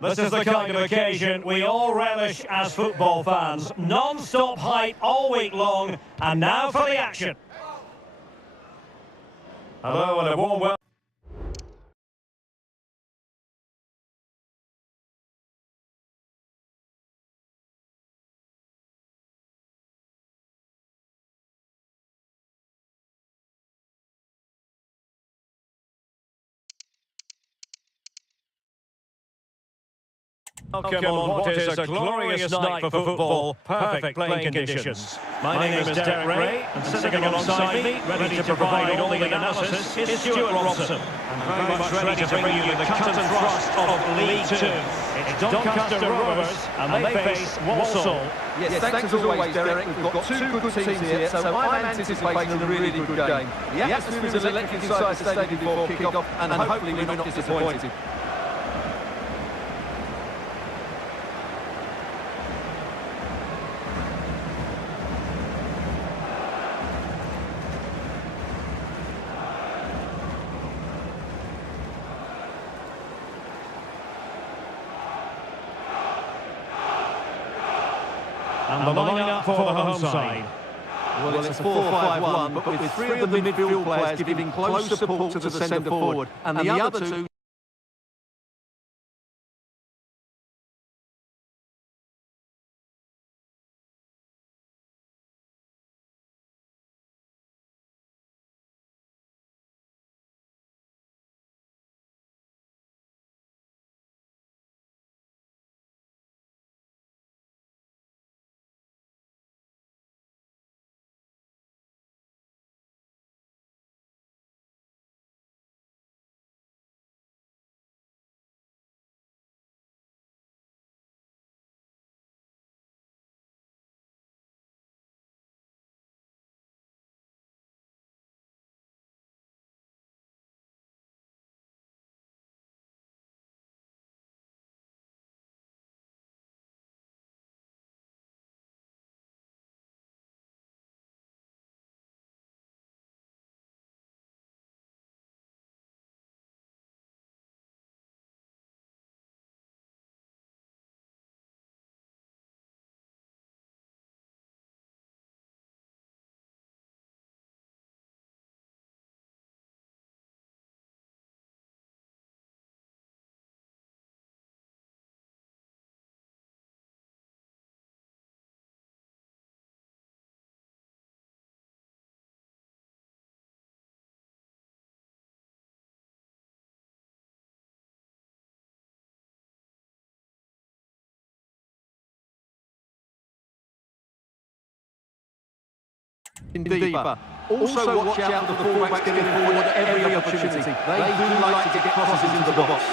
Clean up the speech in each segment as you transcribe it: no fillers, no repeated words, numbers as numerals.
This is the kind of occasion we all relish as football fans. Non-stop hype all week long, and now for the action. Hello and a warm welcome. Welcome on what is a glorious night for football, perfect playing conditions. My name is Derek Ray, and sitting alongside me, ready to provide all the analysis, is Stuart Robson. And very much ready to bring you the cut and thrust of League 2. It's Doncaster Rovers, and they face Walsall. Yes, thanks as always, Derek. We've got two good teams here, so I'm anticipating a really good game. The atmosphere is electric inside the stadium before kick-off, and hopefully we're not disappointed. And the line-up for the home side. Well, it's a 4-5-1, but with three of the midfield players giving close support to the centre forward, and the other two... deeper. Also watch out for the fullbacks getting forward at every opportunity. They do like to get crosses into the box.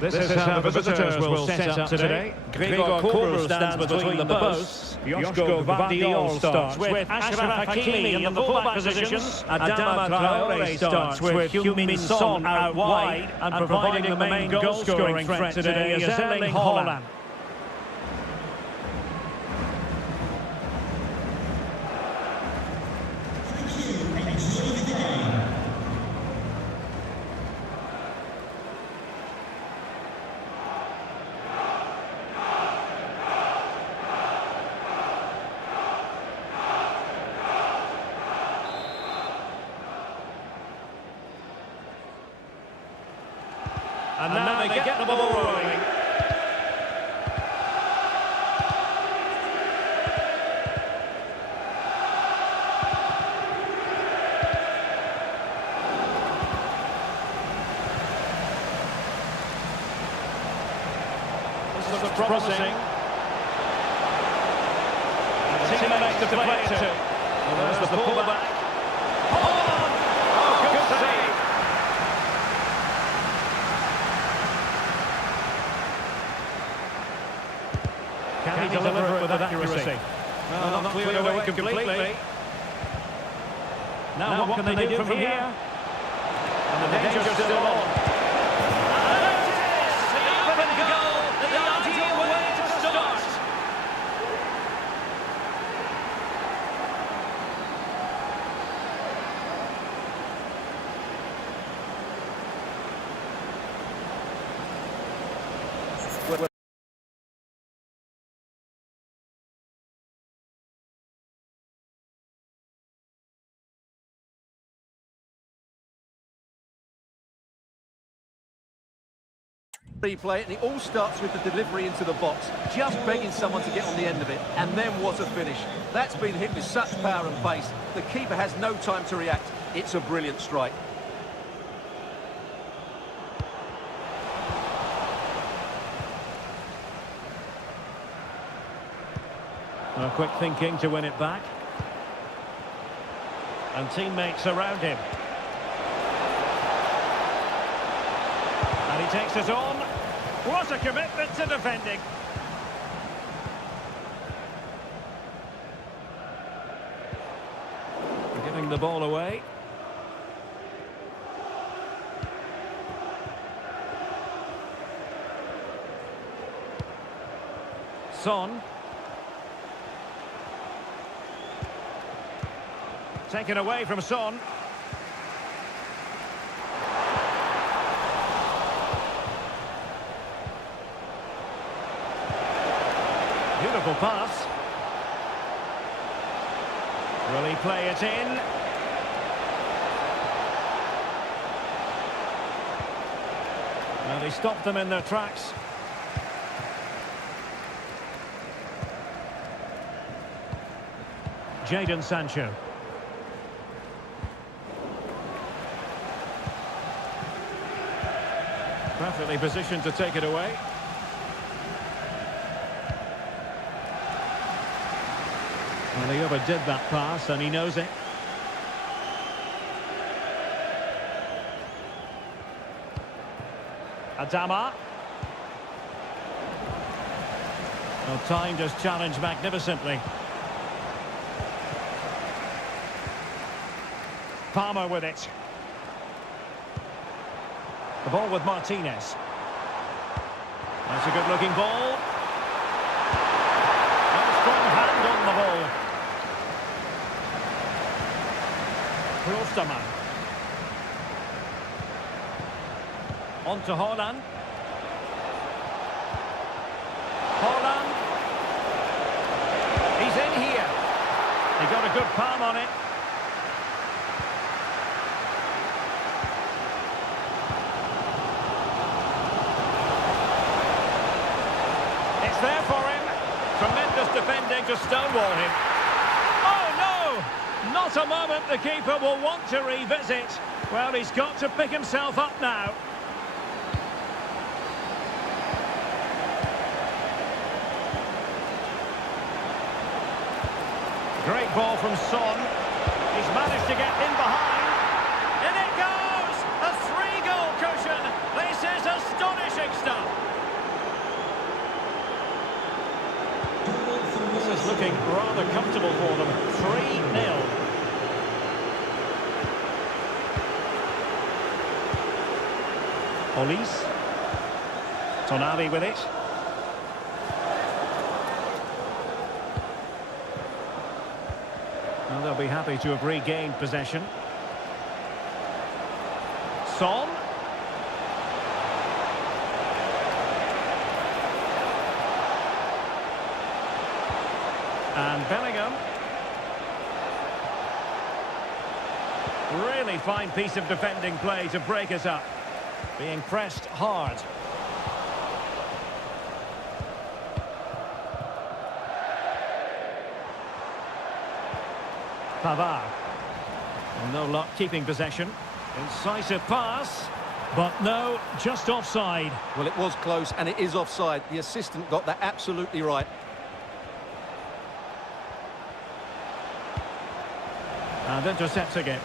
This is how the visitors will set up today. Gregor Kobro stands between the posts. Joshko Gvardiol starts with Ashraf Hakimi in the fullback positions. Adama Traore starts with Heung-min Son out wide, and providing the main goal-scoring threat today is Erling Haaland. And now they get the ball rolling. This looks promising. Teammates to play it to. Well, there's the pullback. Oh, good save. Can Can he deliver it with accuracy? No, not cleared away completely. Now what can they do from here? And the danger's still on. And it is! The open goal! The ideal way to start! Replay, and it all starts with the delivery into the box, just begging someone to get on the end of it, and then what a finish. That's been hit with such power and pace. The keeper has no time to react. It's a brilliant strike. Well, quick thinking to win it back. And teammates around him. And he takes it on. What a commitment to defending. Giving the ball away. Son. Taken away from Son. Beautiful pass. Will he play it in? Well, he stopped them in their tracks. Jadon Sancho. Perfectly positioned to take it away. Well, he overdid that pass and he knows it. Adama. Well, timed his challenge magnificently. Palmer with it. The ball with Martinez. That's a good-looking ball. And a strong hand on the ball. Klostermann. On to Haaland. Haaland. He's in here. He got a good palm on it. It's there for him. Tremendous defending to stonewall him. Oh no! Not a moment the keeper will want to revisit. Well, he's got to pick himself up now. Great ball from Son. He's managed to get in behind. In it goes! A 3-goal cushion. This is astonishing stuff. This is looking rather comfortable for them. 3-0. Olise. Tonali with it. Well, they'll be happy to have regained possession. Son. And Bellingham. Really fine piece of defending play to break us up. Being pressed hard. Pavard. No luck keeping possession. Incisive pass. But no, just offside. Well, it was close and it is offside. The assistant got that absolutely right. And intercepts again.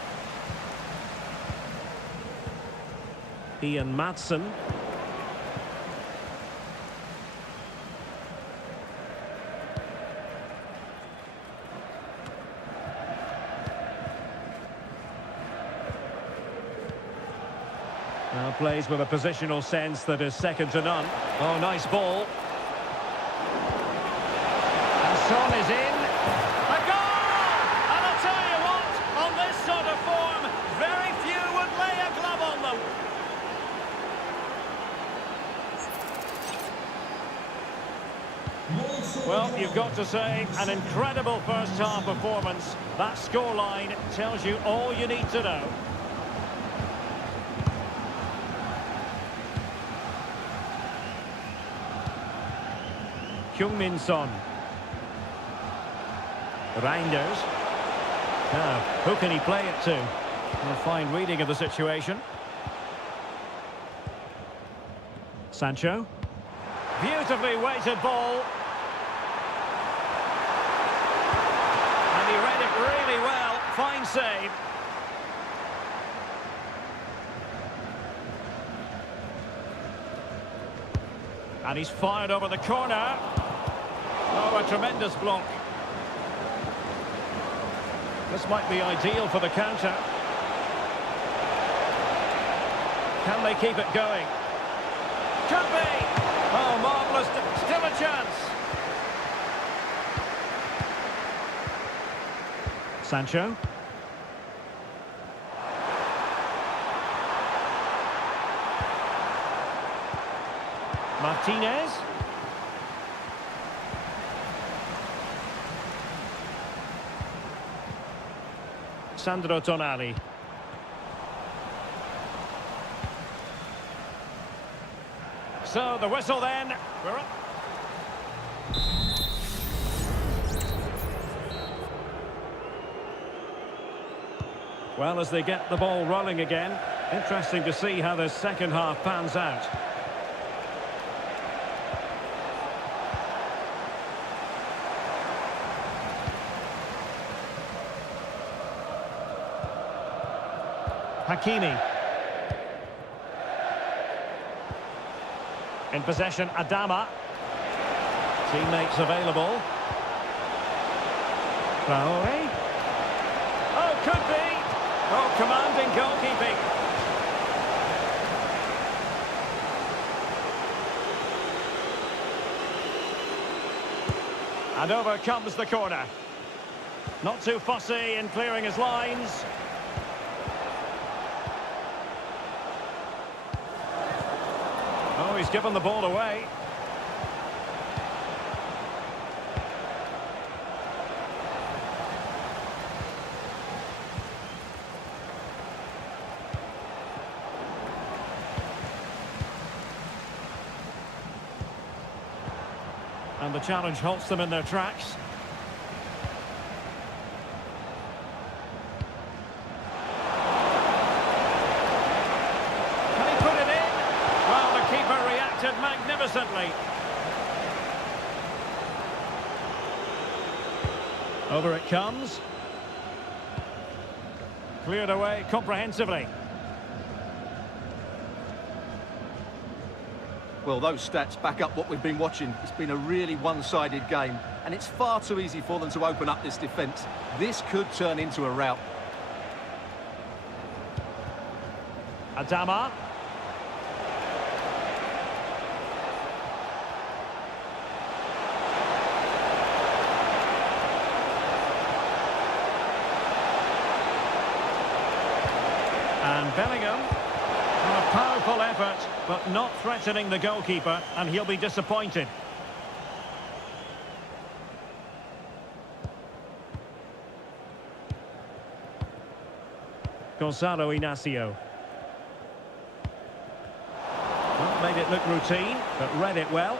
Ian Maatsen. Plays with a positional sense that is second to none. Oh, nice ball. And Son is in. A goal! And I'll tell you what, on this sort of form, very few would lay a glove on them. Well, you've got to say, an incredible first-half performance. That scoreline tells you all you need to know. Heung-min Son. Reinders. Now, who can he play it to? A fine reading of the situation. Sancho. Beautifully weighted ball. And he read it really well. Fine save. And he's fired over the corner. Oh, a tremendous block. This might be ideal for the counter. Can they keep it going? Could be! Oh, marvellous. Still a chance. Sancho. Martinez. Sandro Tonali. So the whistle then. We're up. Well, as they get the ball rolling again, interesting to see how the second half pans out. Hakimi. In possession, Adama. Teammates available. Traore. Oh, could be. Oh, commanding goalkeeping. And over comes the corner. Not too fussy in clearing his lines. Oh, he's given the ball away. And the challenge halts them in their tracks. Can he put it in? Well, the keeper reacted magnificently. Over it comes. Cleared away comprehensively. Well, those stats back up what we've been watching. It's been a really one-sided game, and it's far too easy for them to open up this defence. This could turn into a rout. Adama. And Bellingham. A powerful effort, but not threatening the goalkeeper, and he'll be disappointed. Gonzalo Inacio. Well, made it look routine, but read it well.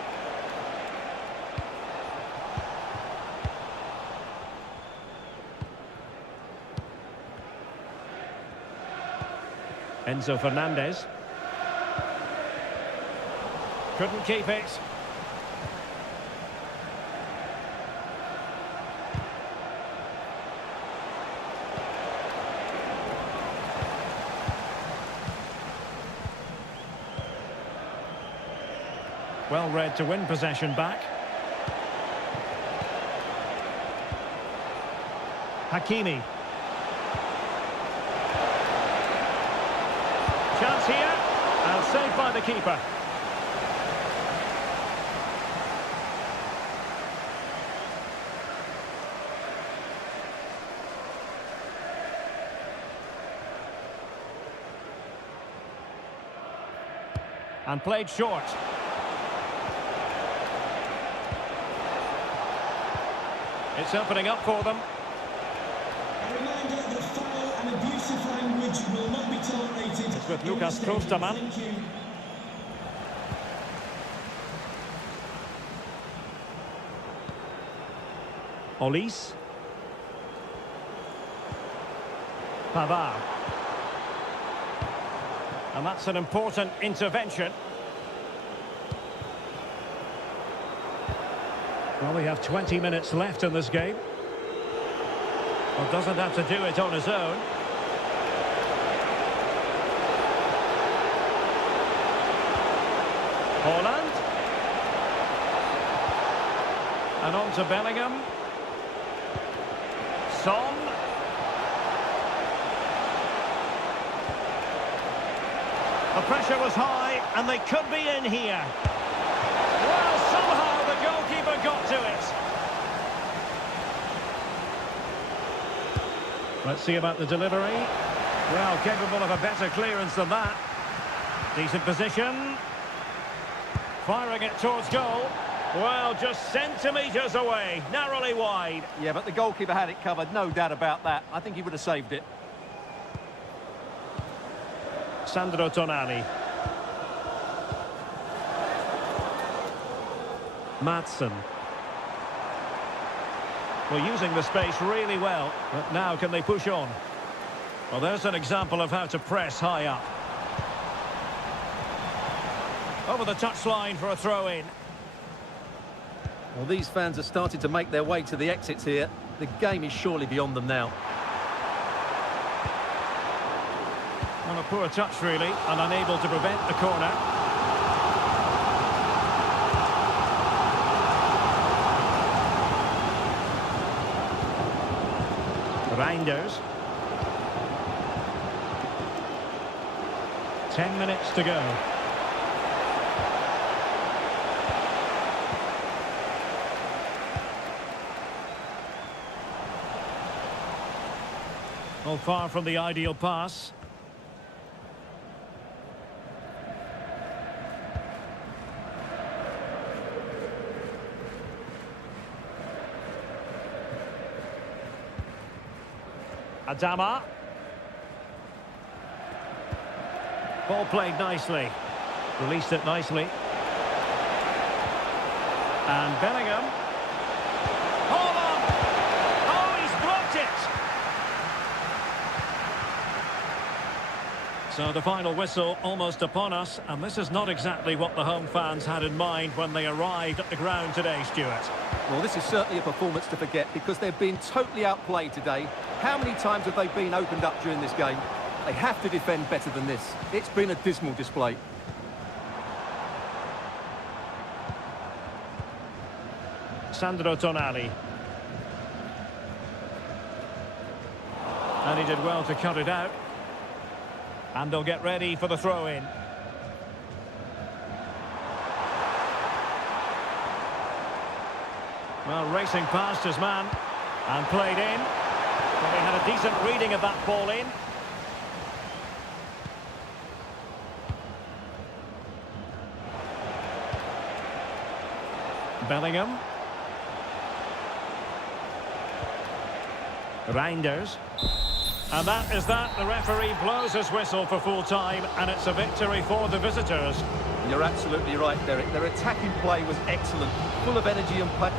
Enzo Fernandez. Couldn't keep it. Well read to win possession back. Hakimi. Chance here. the keeper. And played short. It's opening up for them. A reminder that foul and abusive language will not be tolerated. It's with Lucas Klosterman. Thank you. Olise. Pavard. And that's an important intervention. Well, we have 20 minutes left in this game. Well, doesn't have to do it on his own. Holland. And on to Bellingham. Son. The pressure was high, and they could be in here. Well, somehow the goalkeeper got to it. Let's see about the delivery. Well, capable of a better clearance than that. Decent position. Firing it towards goal. Well, just centimetres away, narrowly wide. Yeah, but the goalkeeper had it covered, no doubt about that. I think he would have saved it. Sandro Tonali. Madsen. Well, using the space really well, but now can they push on? Well, there's an example of how to press high up. Over the touchline for a throw-in. Well, these fans are starting to make their way to the exits here. The game is surely beyond them now. Well, a poor touch, really, and unable to prevent the corner. Reinders. 10 minutes to go. Well, far from the ideal pass. Adama. Ball played nicely. Released it nicely. And Bellingham. Holland! Oh, he's blocked it! So the final whistle almost upon us, and this is not exactly what the home fans had in mind when they arrived at the ground today, Stuart. Well, this is certainly a performance to forget because they've been totally outplayed today. How many times have they been opened up during this game? They have to defend better than this. It's been a dismal display. Sandro Tonali. And he did well to cut it out. And they'll get ready for the throw-in. Well, racing past his man and played in. Well, he had a decent reading of that ball in. Bellingham. Reinders. And that is that. The referee blows his whistle for full time, and it's a victory for the visitors. You're absolutely right, Derek. Their attacking play was excellent, full of energy and play.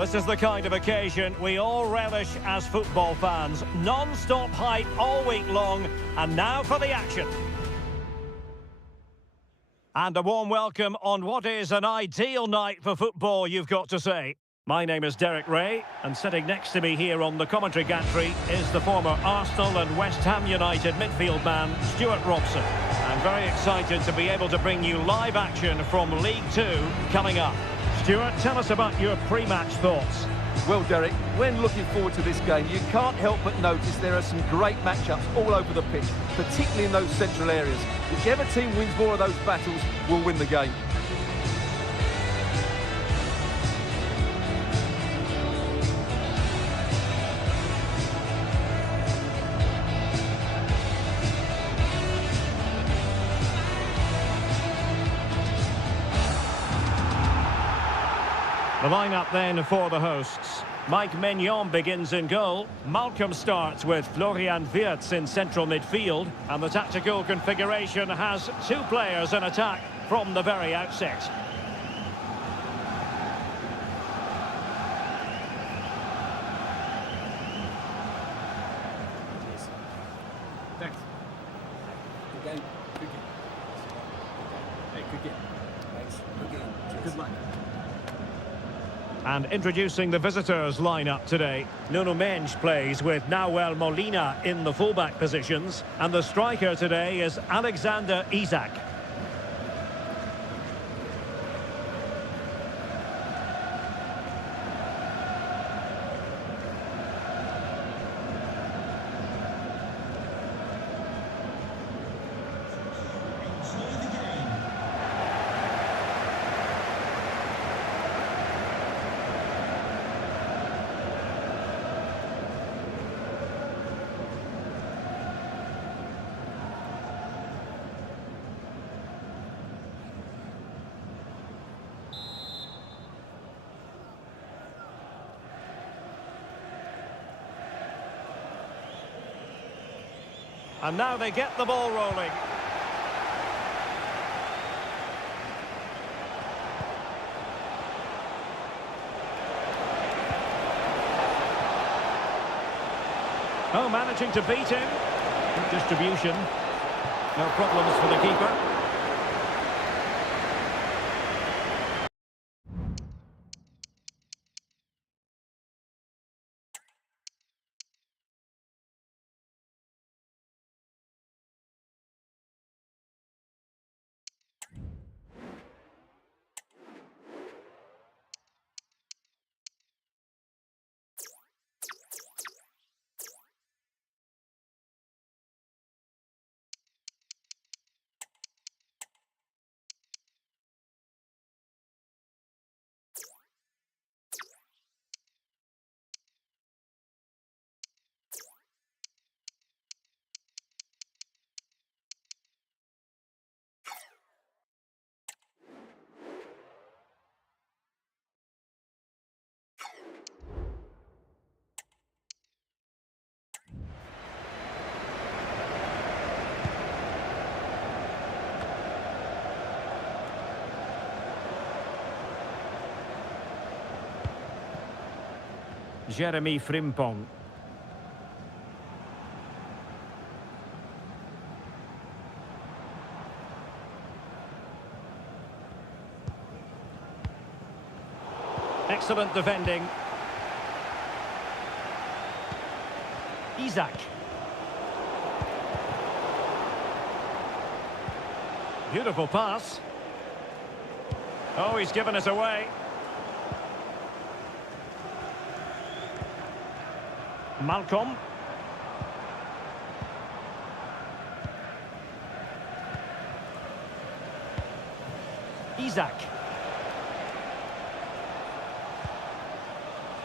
This is the kind of occasion we all relish as football fans. Non-stop hype all week long, and now for the action. And a warm welcome on what is an ideal night for football, you've got to say. My name is Derek Ray, and sitting next to me here on the commentary gantry is the former Arsenal and West Ham United midfield man, Stuart Robson. I'm very excited to be able to bring you live action from League Two coming up. Stuart, tell us about your pre-match thoughts. Well, Derek, when looking forward to this game, you can't help but notice there are some great matchups all over the pitch, particularly in those central areas. Whichever team wins more of those battles will win the game. The lineup then for the hosts. Mike Maignan begins in goal. Malcolm starts with Florian Wirtz in central midfield. And the tactical configuration has two players in attack from the very outset. Thanks. Good game. Good game. Hey, good game. Thanks. Good game. Good luck. And introducing the visitors lineup today. Nuno Mendes plays with Nahuel Molina in the fullback positions. And the striker today is Alexander Isak. And now they get the ball rolling. Oh, managing to beat him. Good distribution. No problems for the keeper. Jeremy Frimpong. Excellent defending. Isak. Beautiful pass. Oh, he's given us away. Malcolm. Isak.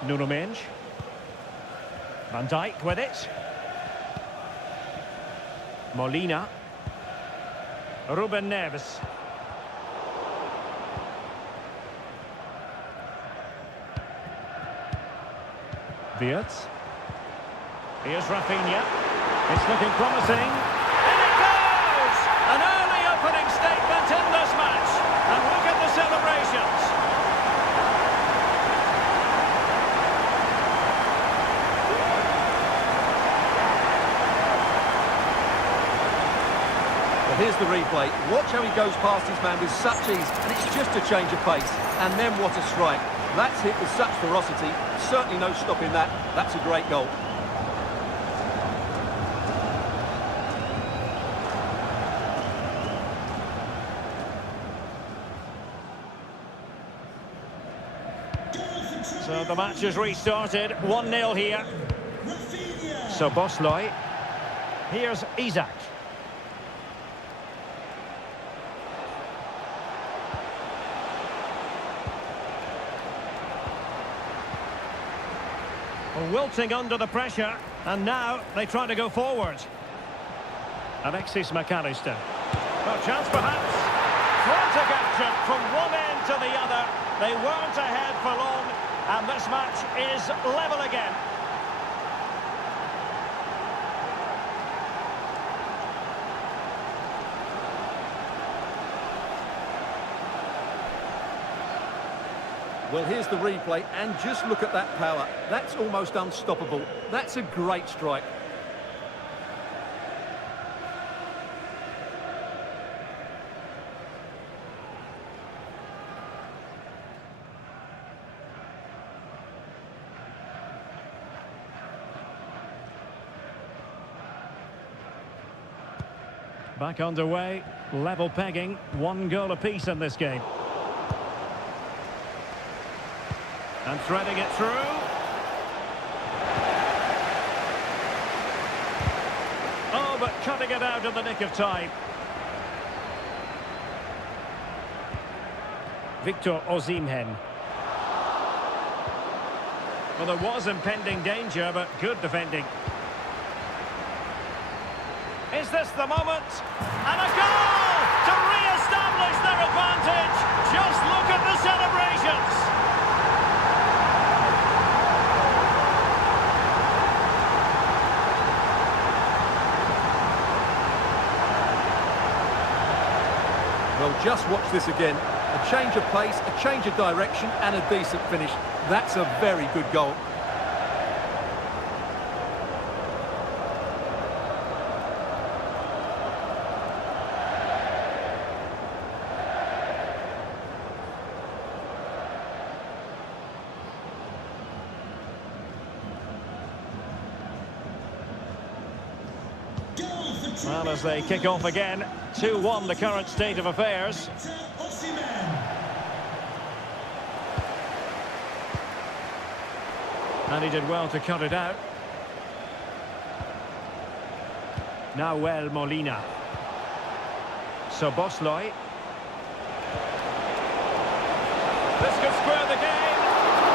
Nuno Mendes. Van Dijk with it. Molina. Ruben Neves. Wirtz. Here's Rafinha. It's looking promising. In it goes! An early opening statement in this match. And look at the celebrations. Well, here's the replay. Watch how he goes past his man with such ease, and it's just a change of pace. And then what a strike. That's hit with such ferocity. Certainly no stopping that. That's a great goal. So the match has restarted. 1-0 here. So Bosloy. Here's Isak. Wilting under the pressure, and now they try to go forward. Alexis McAllister. Oh, chance perhaps. Frantic action from one end to the other. They weren't ahead for long, and this match is level again. Well, here's the replay, and just look at that power. That's almost unstoppable. That's a great strike. Back underway, level pegging, 1 goal apiece in this game. And threading it through. Oh, but cutting it out in the nick of time. Victor Osimhen. Well, there was impending danger, but good defending. Is this the moment? And a goal to re-establish their advantage. Just look at the celebrations. Well, just watch this again. A change of pace, a change of direction, and a decent finish. That's a very good goal. Well, as they kick off again, 2-1 the current state of affairs. And he did well to cut it out. Nahuel Molina. So Bosloy. This could square the game.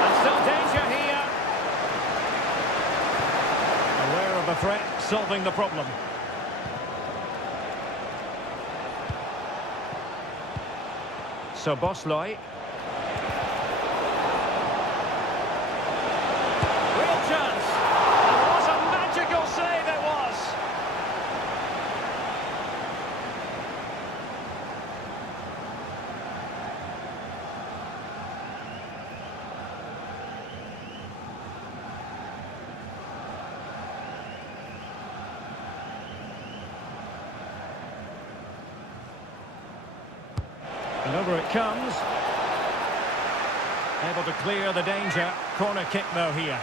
And still danger here. Aware of the threat, solving the problem. So Bosloy. Real chance. And what a magical save it was. And over it comes. Able to clear the danger. Corner kick though here.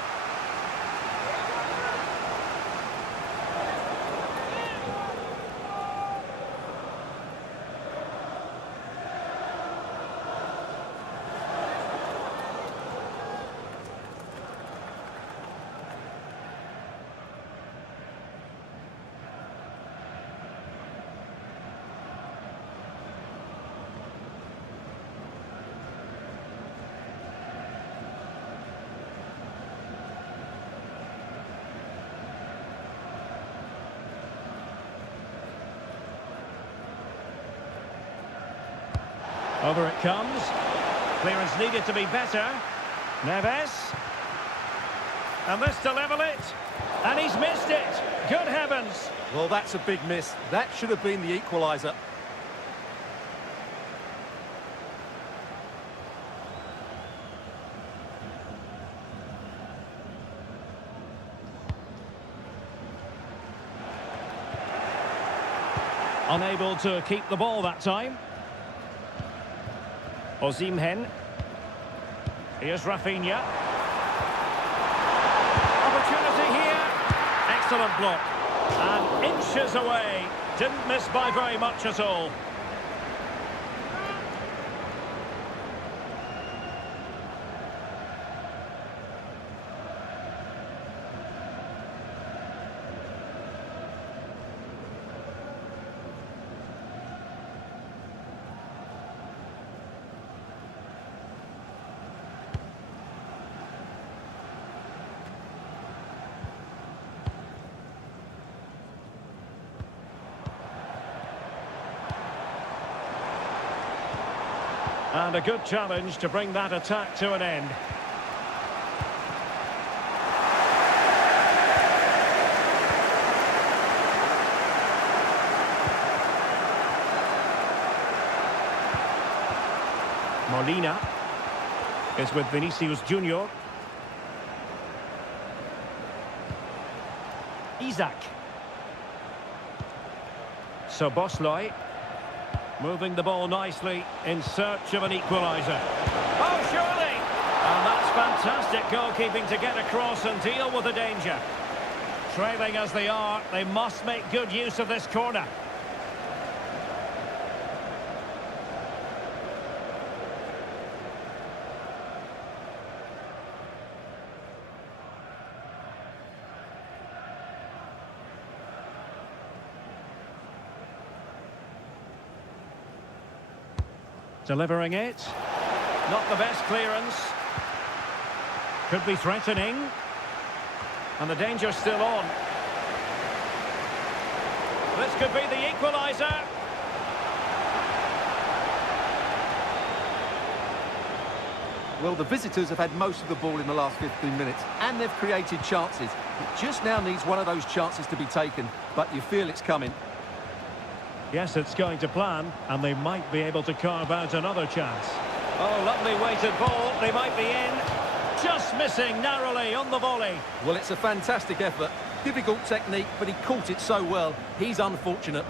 Over it comes. Clearance needed to be better. Neves. And this to level it. And he's missed it. Good heavens. Well, that's a big miss. That should have been the equaliser. Unable to keep the ball that time. Osimhen. Here's Rafinha. Opportunity here. Excellent block. And inches away. Didn't miss by very much at all. And a good challenge to bring that attack to an end. Molina is with Vinicius Junior. Isaac. Szoboszlai. Moving the ball nicely in search of an equaliser. Oh, surely! And that's fantastic goalkeeping to get across and deal with the danger. Trailing as they are, they must make good use of this corner. Delivering it. Not the best clearance. Could be threatening. And the danger's still on. This could be the equaliser. Well, the visitors have had most of the ball in the last 15 minutes, and they've created chances. It just now needs one of those chances to be taken, but you feel it's coming. Yes, it's going to plan, and they might be able to carve out another chance. Oh, lovely weighted ball. They might be in. Just missing narrowly on the volley. Well, it's a fantastic effort. Difficult technique, but he caught it so well. He's unfortunate.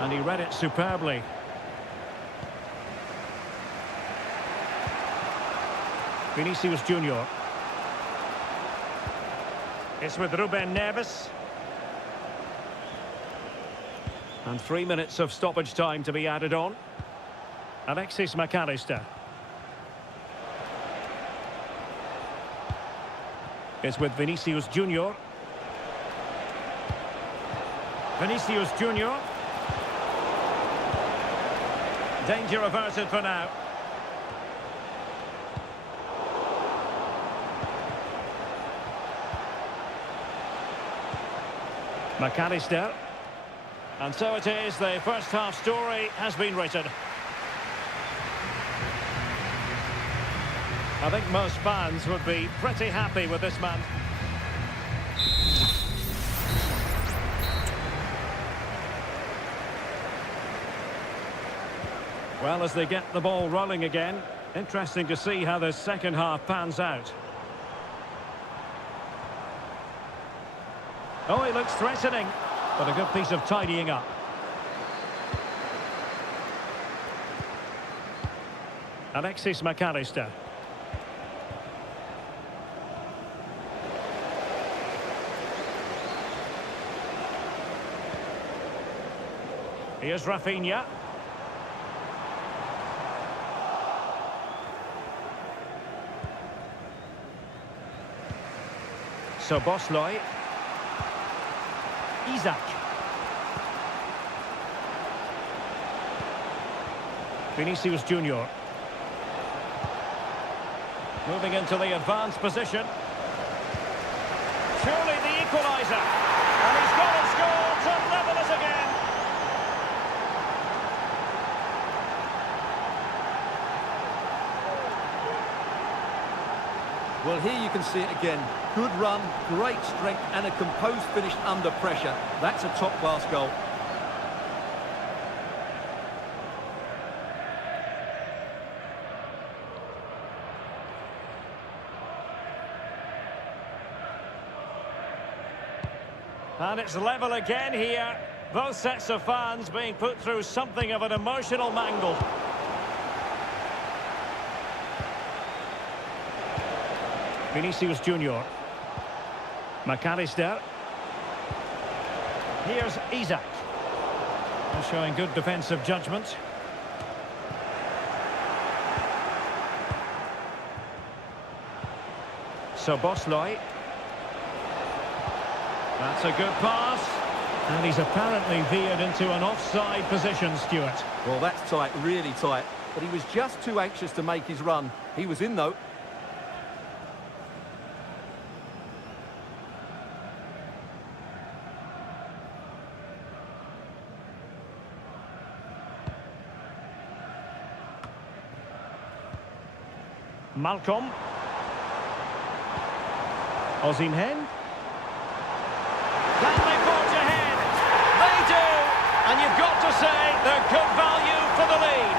And he read it superbly. Vinicius Junior. It's with Ruben Neves. And 3 minutes of stoppage time to be added on. Alexis McAllister. It's with Vinicius Junior. Vinicius Junior. Danger averted for now. McAllister. And so it is, the first half story has been written. I think most fans would be pretty happy with this man. Well, as they get the ball rolling again, interesting to see how the second half pans out. Oh, he looks threatening, but a good piece of tidying up. Alexis McAllister. Here's Rafinha. Szoboszlai. Isaac. Vinicius Junior. Moving into the advanced position. Surely the equaliser. And he's gone and scored to level us again. Well, here you can see it again. Good run, great strength, and a composed finish under pressure. That's a top-class goal. And it's level again here. Both sets of fans being put through something of an emotional mangle. Vinicius Junior. McAllister. Here's Isak. Showing good defensive judgment. So Bosley. That's a good pass. And he's apparently veered into an offside position, Stuart. Well, that's tight, really tight. But he was just too anxious to make his run. He was in, though. Malcolm. Osimhen. Can they forge ahead? They do! And you've got to say they're good value for the lead.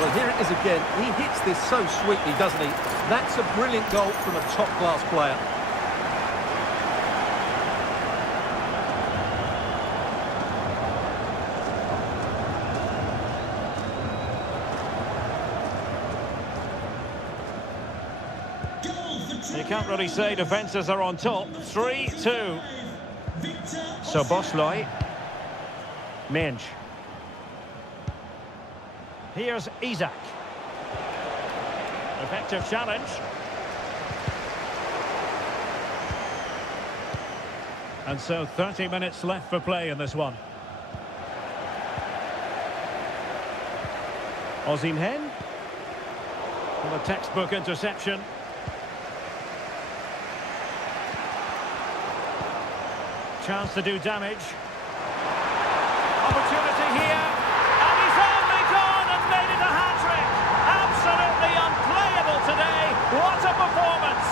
Well, here it is again. He hits this so sweetly, doesn't he? That's a brilliant goal from a top-class player. You can't really say defences are on top. 3-2. So Bosley. Minge. Here's Isak. Effective challenge. And so 30 minutes left for play in this one. Osimhen. Well, a textbook interception. Chance to do damage. Opportunity here. And he's only gone and made it a hat-trick. Absolutely unplayable today. What a performance.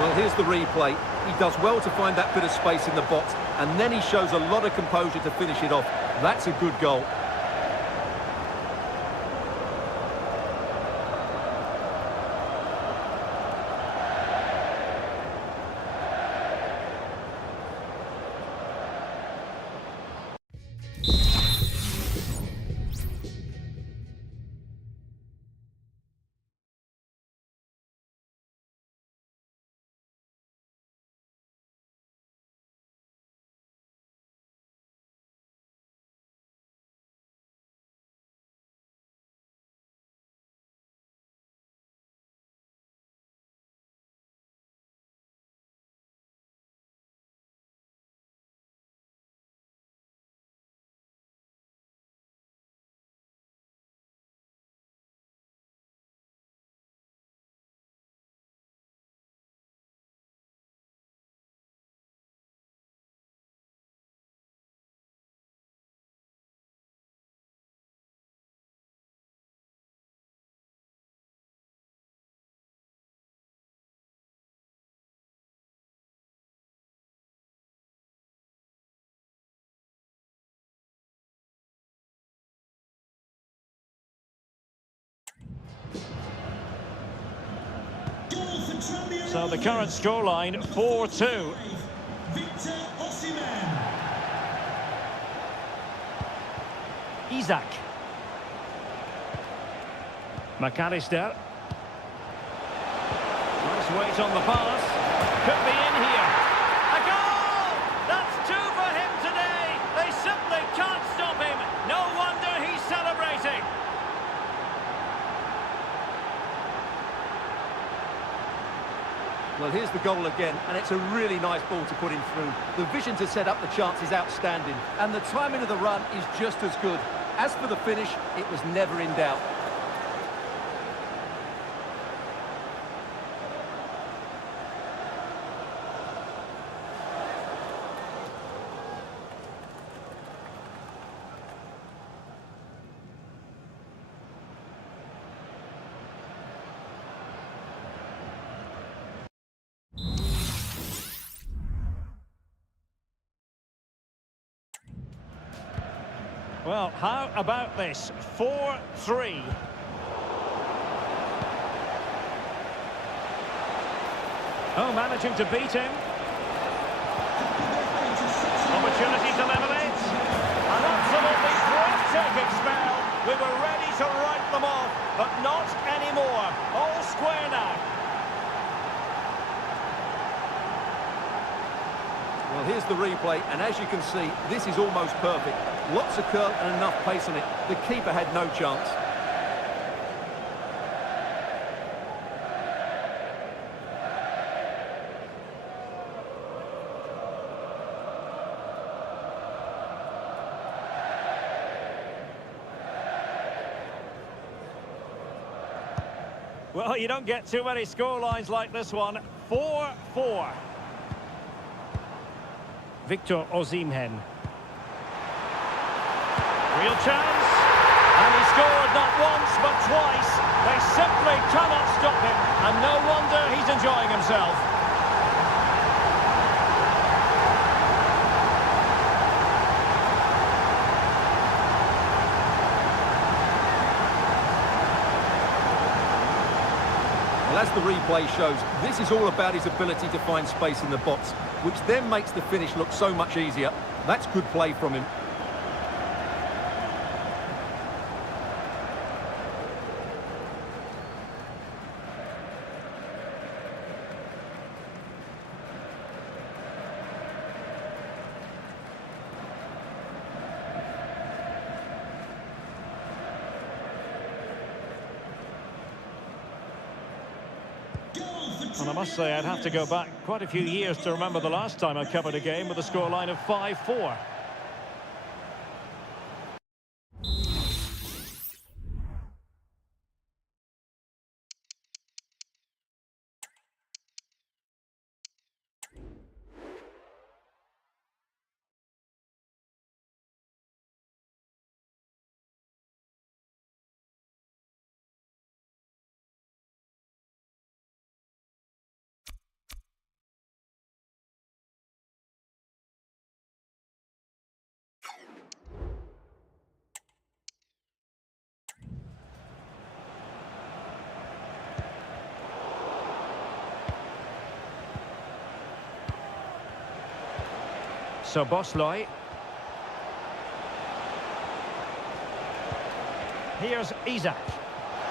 Well, here's the replay. He does well to find that bit of space in the box, and then he shows a lot of composure to finish it off. That's a good goal. So the current scoreline, 4-2. Victor Osimhen. Isak. McAllister. Nice weight on the pass. Could be in here. A goal! That's two for him today. They simply can't stop him. No wonder he's celebrating. Well, here's the goal again, and it's a really nice ball to put him through. The vision to set up the chance is outstanding, and the timing of the run is just as good. As for the finish, it was never in doubt. Well, how about this? 4-3. Oh, managing to beat him. Opportunity to level it. An absolutely breathtaking spell. We were ready to write them off, but not anymore. All square now. Well, here's the replay, and as you can see, this is almost perfect. Lots of curl and enough pace on it. The keeper had no chance. Well, you don't get too many scorelines like this one. 4-4. Victor Osimhen. Real chance. And he scored not once, but twice. They simply cannot stop him. And no wonder he's enjoying himself. Well, as the replay shows, this is all about his ability to find space in the box, which then makes the finish look so much easier. That's good play from him. And I must say, I'd have to go back quite a few years to remember the last time I covered a game with a scoreline of 5-4. So Bosloy. Here's Isaac.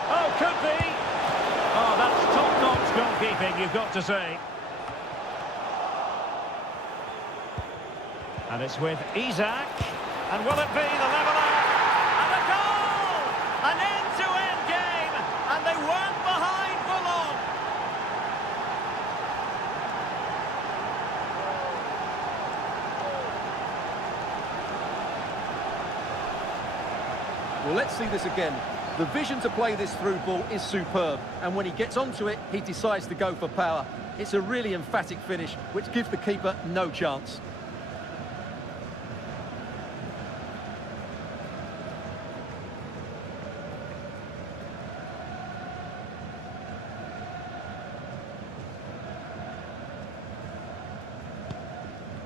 Oh, could be. Oh, that's top-notch goalkeeping, you've got to say. And it's with Isaac. And will it be the leveller? And a goal! An end-to-end game! And they weren't behind for long. Well, let's see this again. The vision to play this through ball is superb, and when he gets onto it, he decides to go for power. It's a really emphatic finish, which gives the keeper no chance.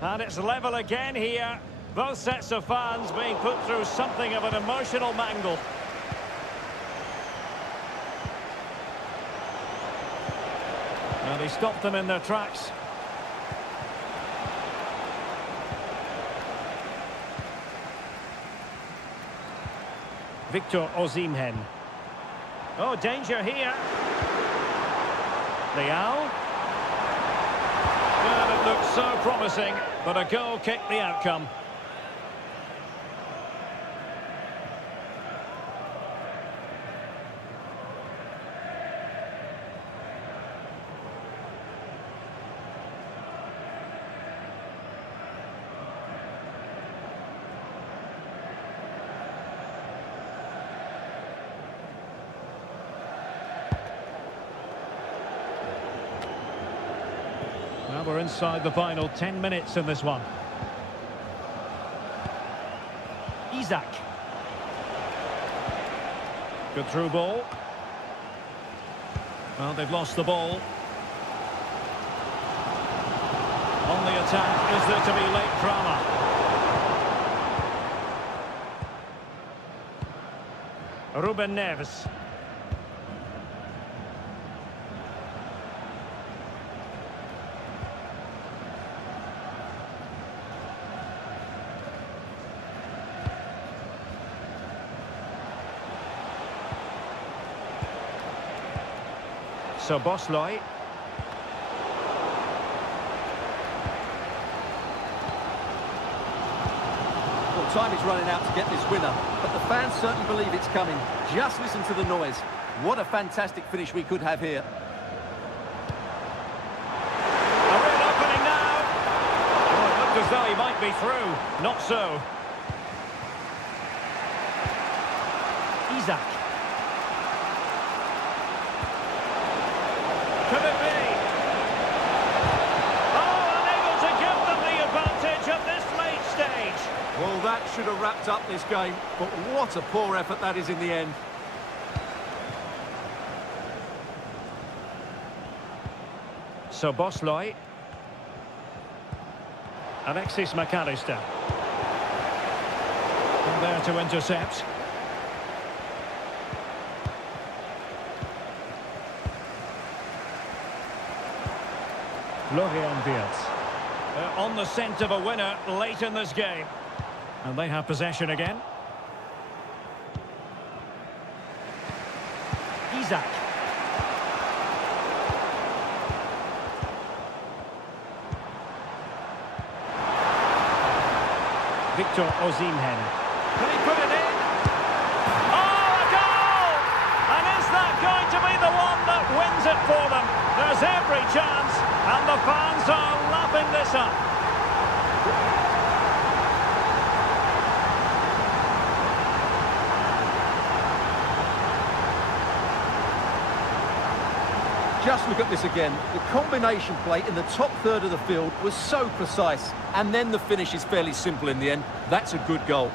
And it's level again here. Both sets of fans being put through something of an emotional mangle. And he stopped them in their tracks. Victor Osimhen. Oh, danger here. Leao. Well, it looked so promising, but a goal kicked the outcome. Well, we're inside the final 10 minutes in this one. Isaac. Good through ball. Well, they've lost the ball. On the attack, is there to be late drama? Ruben Neves. So Bosley. Well, time is running out to get this winner, but the fans certainly believe it's coming. Just listen to the noise. What a fantastic finish we could have here. A real opening now. Oh, it looked as though he might be through. Not so. Isaac. Could it be? Oh, unable to give them the advantage at this late stage. Well, that should have wrapped up this game, but what a poor effort that is in the end. So Bosley. Alexis McAllister. And there to intercept. Florian Wirtz. On the scent of a winner late in this game. And they have possession again. Isaac. Victor Osimhen. Can he put it in? Oh, a goal! And is that going to be the one that wins it for them? There's every chance, and the fans are lapping this up. Just look at this again. The combination play in the top third of the field was so precise, and then the finish is fairly simple in the end. That's a good goal.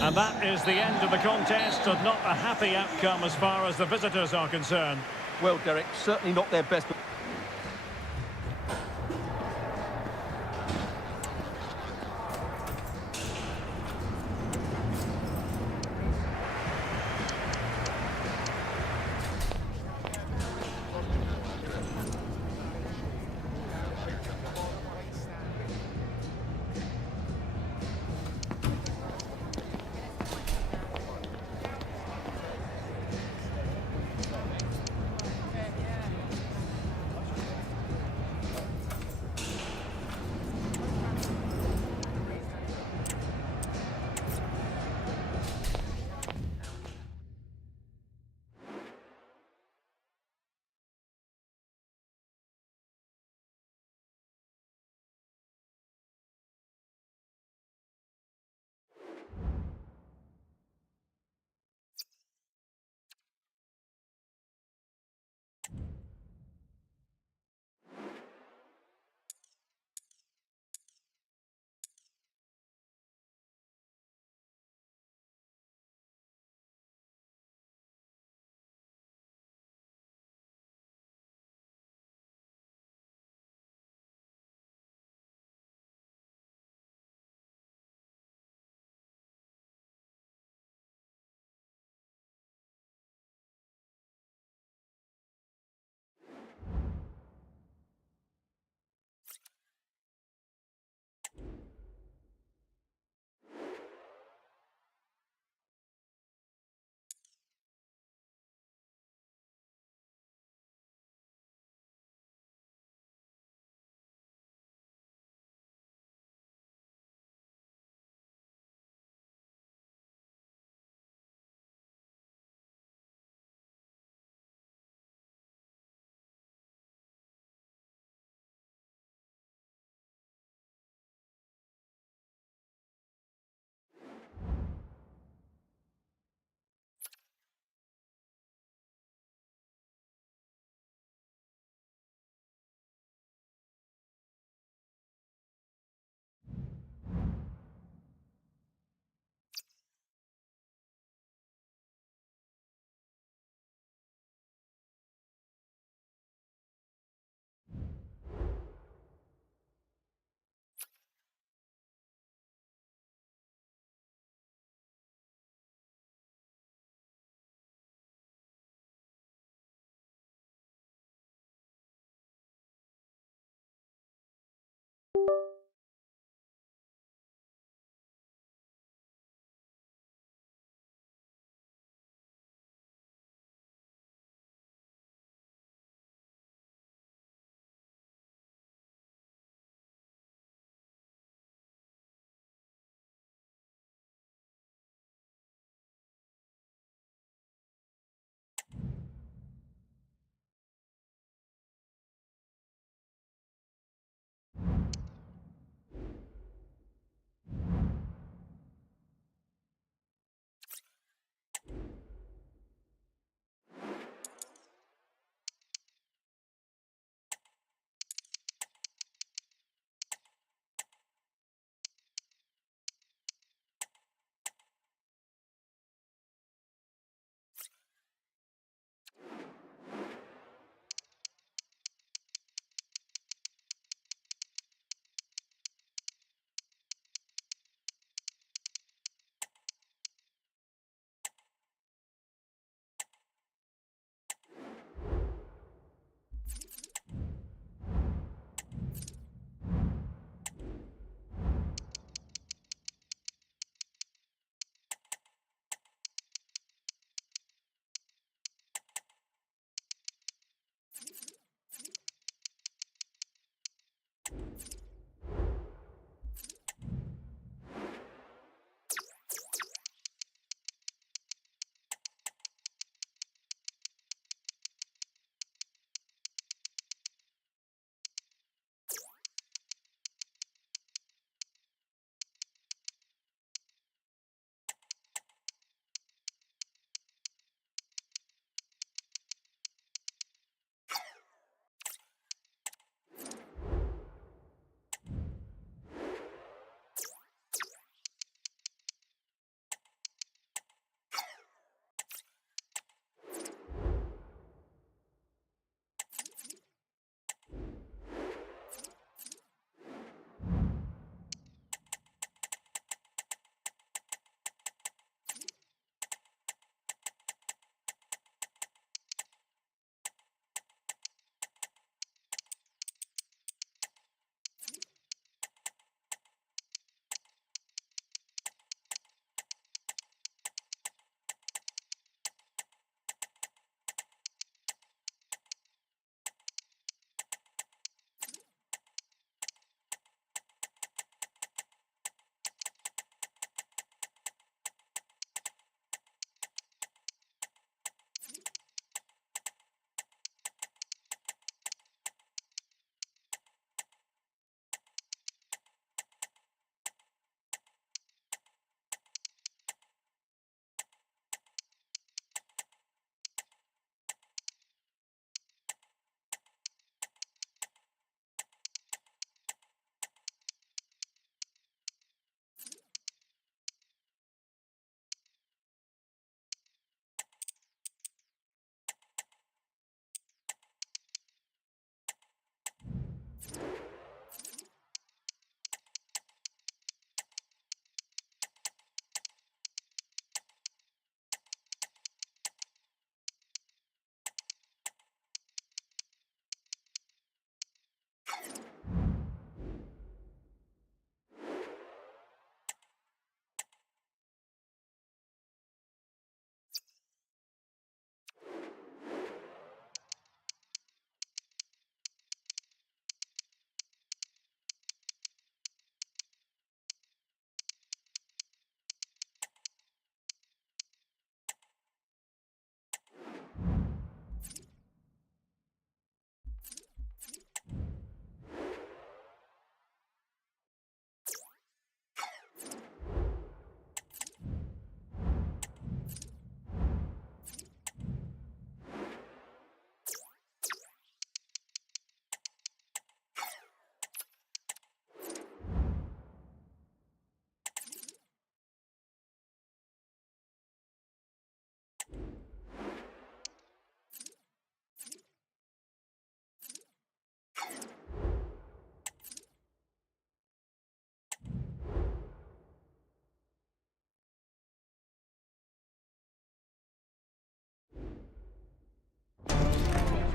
And that is the end of the contest, and not a happy outcome as far as the visitors are concerned. Well, Derek, certainly not their best.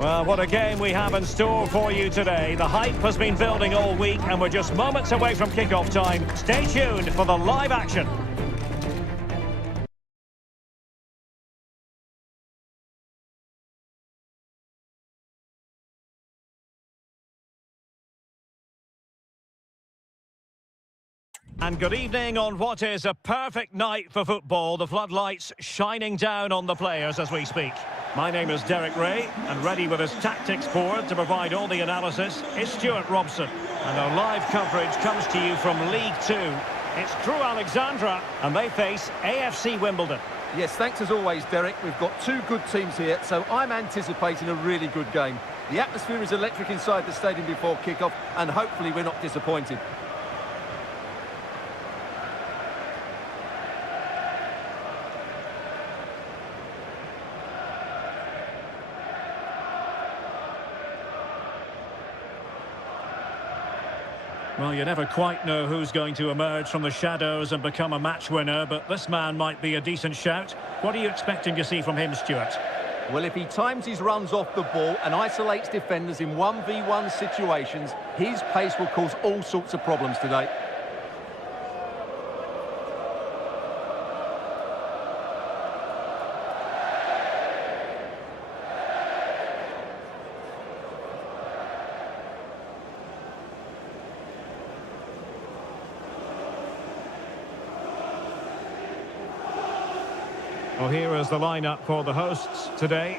Well, what a game we have in store for you today. The hype has been building all week and we're just moments away from kick-off time. Stay tuned for the live action. And good evening on what is a perfect night for football. The floodlights shining down on the players as we speak. My name is Derek Ray, and ready with his tactics board to provide all the analysis is Stuart Robson. And our live coverage comes to you from League Two. It's Crewe Alexandra, and they face AFC Wimbledon. Yes, thanks as always, Derek. We've got two good teams here, so I'm anticipating a really good game. The atmosphere is electric inside the stadium before kick-off, and hopefully we're not disappointed. Well, you never quite know who's going to emerge from the shadows and become a match winner, but this man might be a decent shout. What are you expecting to see from him, Stuart? Well, if he times his runs off the ball and isolates defenders in 1v1 situations, his pace will cause all sorts of problems today. Well, here is the lineup for the hosts today.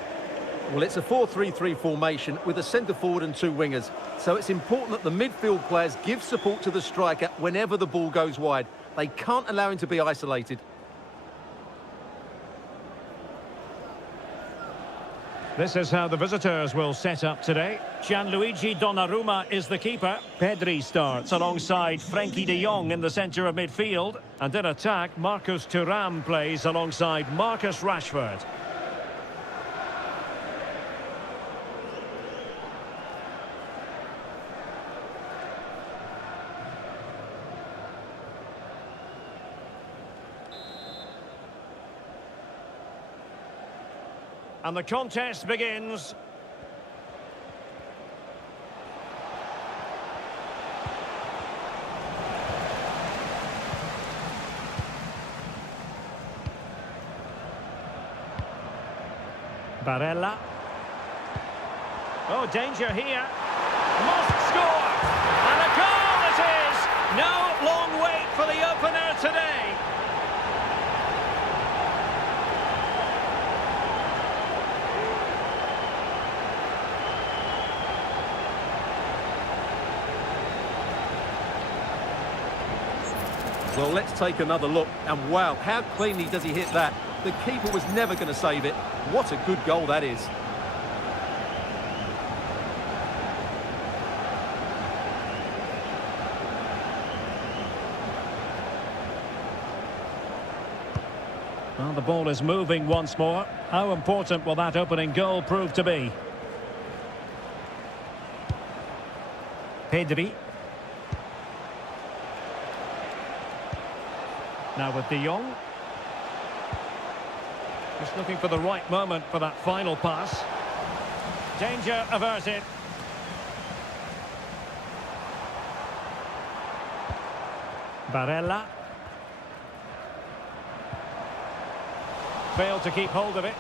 Well, it's a 4-3-3 formation with a centre forward and two wingers. So it's important that the midfield players give support to the striker whenever the ball goes wide. They can't allow him to be isolated. This is how the visitors will set up today. Gianluigi Donnarumma is the keeper. Pedri starts alongside Frenkie de Jong in the centre of midfield. And in attack, Marcus Thuram plays alongside Marcus Rashford. And the contest begins. Barella. Oh, danger here. Must score! And a goal it is! No long wait for the opener today. Well, let's take another look. And wow, how cleanly does he hit that? The keeper was never going to save it. What a good goal that is. Well, the ball is moving once more. How important will that opening goal prove to be? Pedri. Now with de Jong. Just looking for the right moment for that final pass. Danger averted. Barella. Failed to keep hold of it.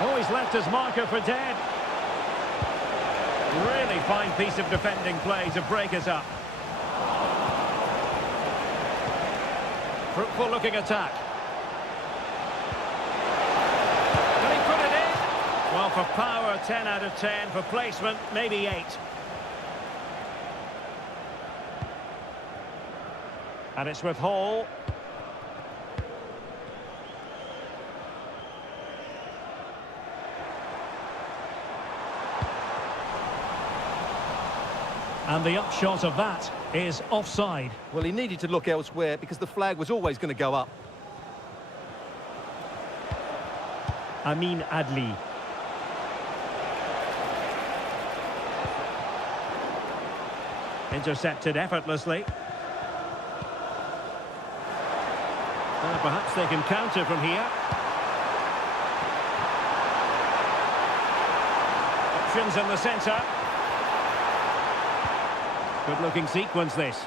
Oh, he's left his marker for dead. Really fine piece of defending play to break us up. Fruitful looking attack. Can he put it in? Well, for power, 10 out of 10. For placement, maybe 8. And it's with Hall. And the upshot of that is offside. Well, he needed to look elsewhere because the flag was always going to go up. Amin Adli. Intercepted effortlessly. Perhaps they can counter from here. options in the centre. Good-looking sequence, this.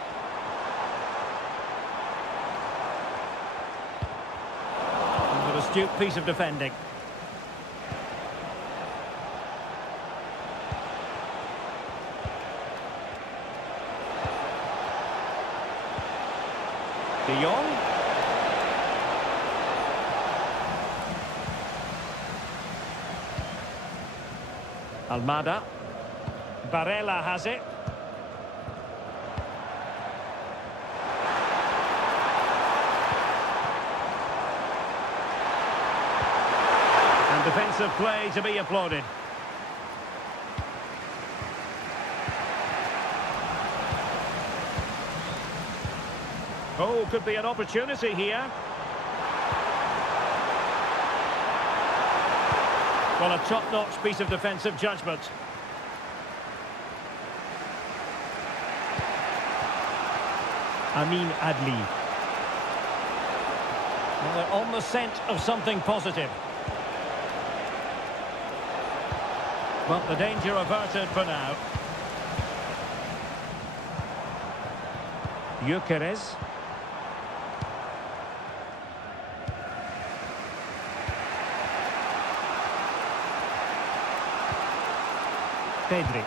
And an astute piece of defending. De Jong. Almada. Barella has it. And defensive play to be applauded. Oh, could be an opportunity here. Well, a top-notch piece of defensive judgment. Amin Adli. Well, they're on the scent of something positive. But the danger averted for now. Gyökeres. Pedri.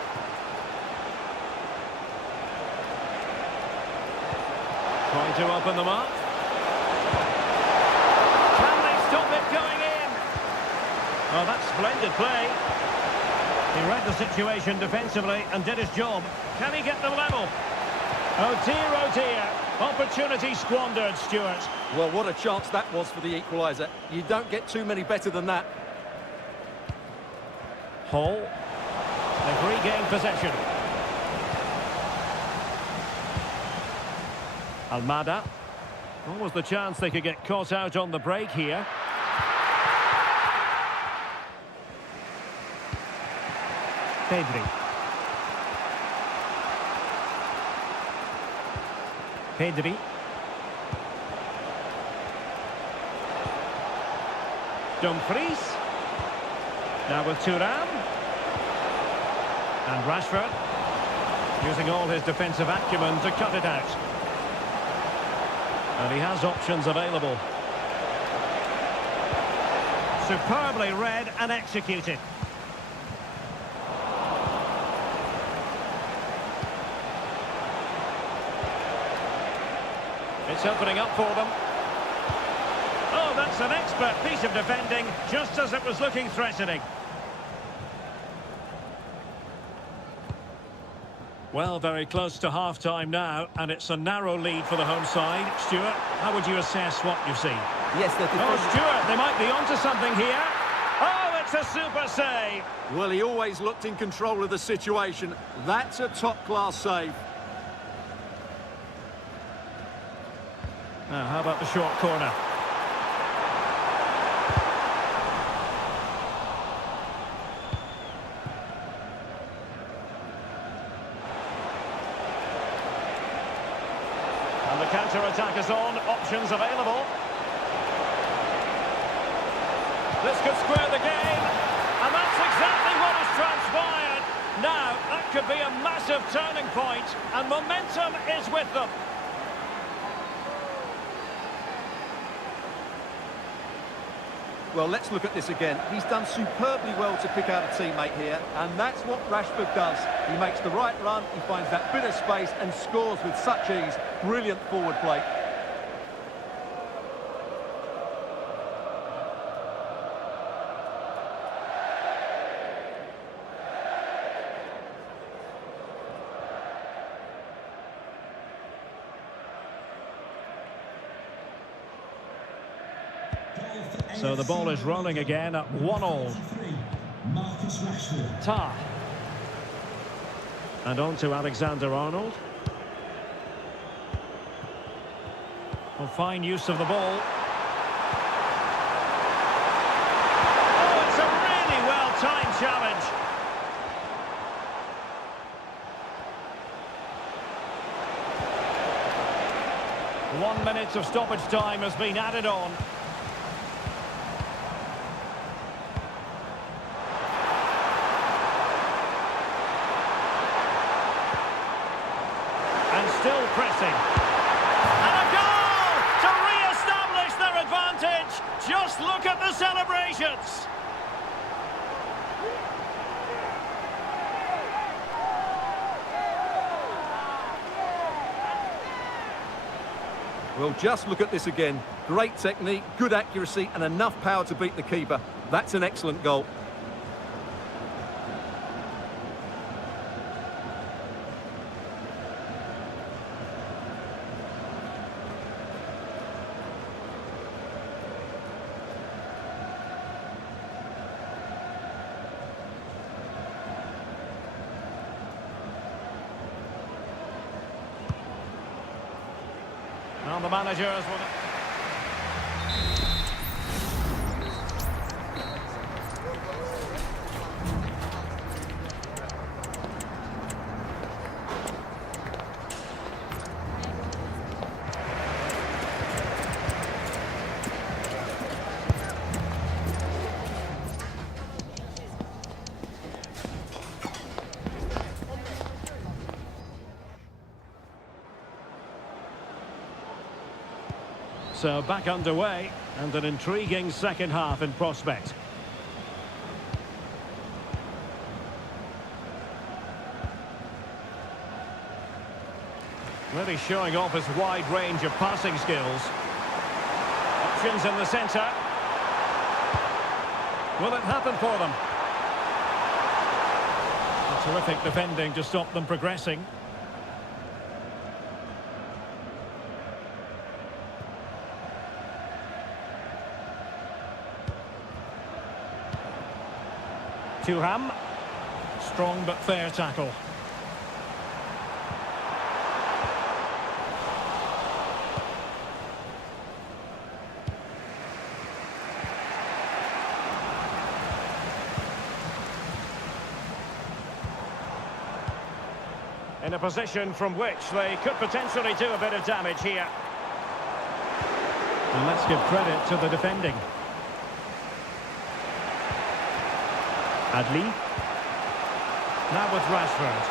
Trying to open them up. Can they stop it going in? Oh, that's splendid play. He read the situation defensively and did his job. Can he get them level? Oh dear, opportunity squandered, Stuart. Well, what a chance that was for the equaliser. You don't get too many better than that. Hall. They've regained possession. Almada. Almost the chance they could get caught out on the break here. Pedri. Pedri. Dumfries. Now with Thuram. And Rashford. Using all his defensive acumen to cut it out. And he has options available. Superbly read and executed. It's opening up for them. Oh, that's an expert piece of defending, just as it was looking threatening. Well, very close to half-time now, and it's a narrow lead for the home side. Stuart, how would you assess what you've seen? Yes, they're Oh, Stuart, they might be onto something here. Oh, it's a super save. Well, he always looked in control of the situation. That's a top-class save. Now, how about the short corner? And the counter-attack is on. Options available. This could square the game. And that's exactly what has transpired. Now, that could be a massive turning point, and momentum is with them. Well, let's look at this again. He's done superbly well to pick out a teammate here, and that's what Rashford does. He makes the right run, he finds that bit of space and scores with such ease. Brilliant forward play. So the ball is rolling again at 1-1. Tar. And on to Alexander-Arnold. Well, fine use of the ball. Oh, it's a really well-timed challenge. One minute of stoppage time has been added on. still pressing. And a goal to re-establish their advantage. Just look at the celebrations. Well, just look at this again. Great technique, good accuracy, and enough power to beat the keeper. That's an excellent goal. Now the managers will... So back underway, and an intriguing second half in prospect. Really showing off his wide range of passing skills. Options in the centre. Will it happen for them? A terrific defending to stop them progressing. Tuham. Strong but fair tackle. In a position from which they could potentially do a bit of damage here. And let's give credit to the defending. Adli. Now with Rashford.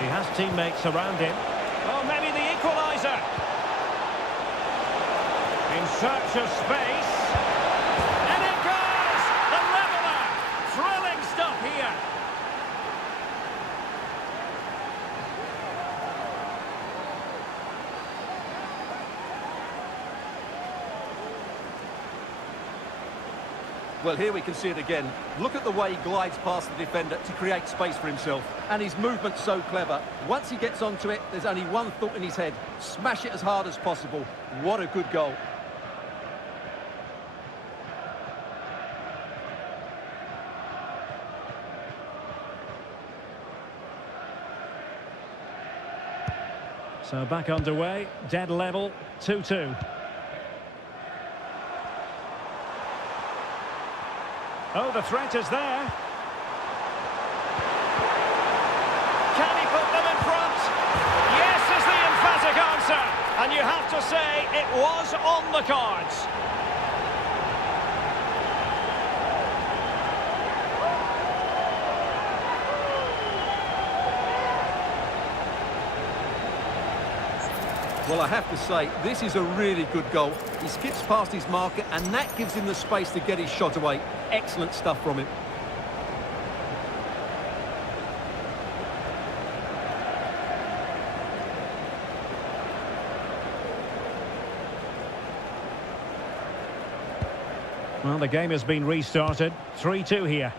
He has teammates around him. Oh, maybe the equaliser. In search of space. And it goes! The leveller! Thrilling stuff here. Well, here we can see it again. Look at the way he glides past the defender to create space for himself. And his movement's so clever. Once he gets onto it, there's only one thought in his head. Smash it as hard as possible. What a good goal. So back underway, dead level, 2-2. Oh, the threat is there. Can he put them in front? Yes is the emphatic answer. And you have to say it was on the cards. Well, I have to say, this is a really good goal. He skips past his marker, and that gives him the space to get his shot away. Excellent stuff from him. Well, the game has been restarted. 3-2 here.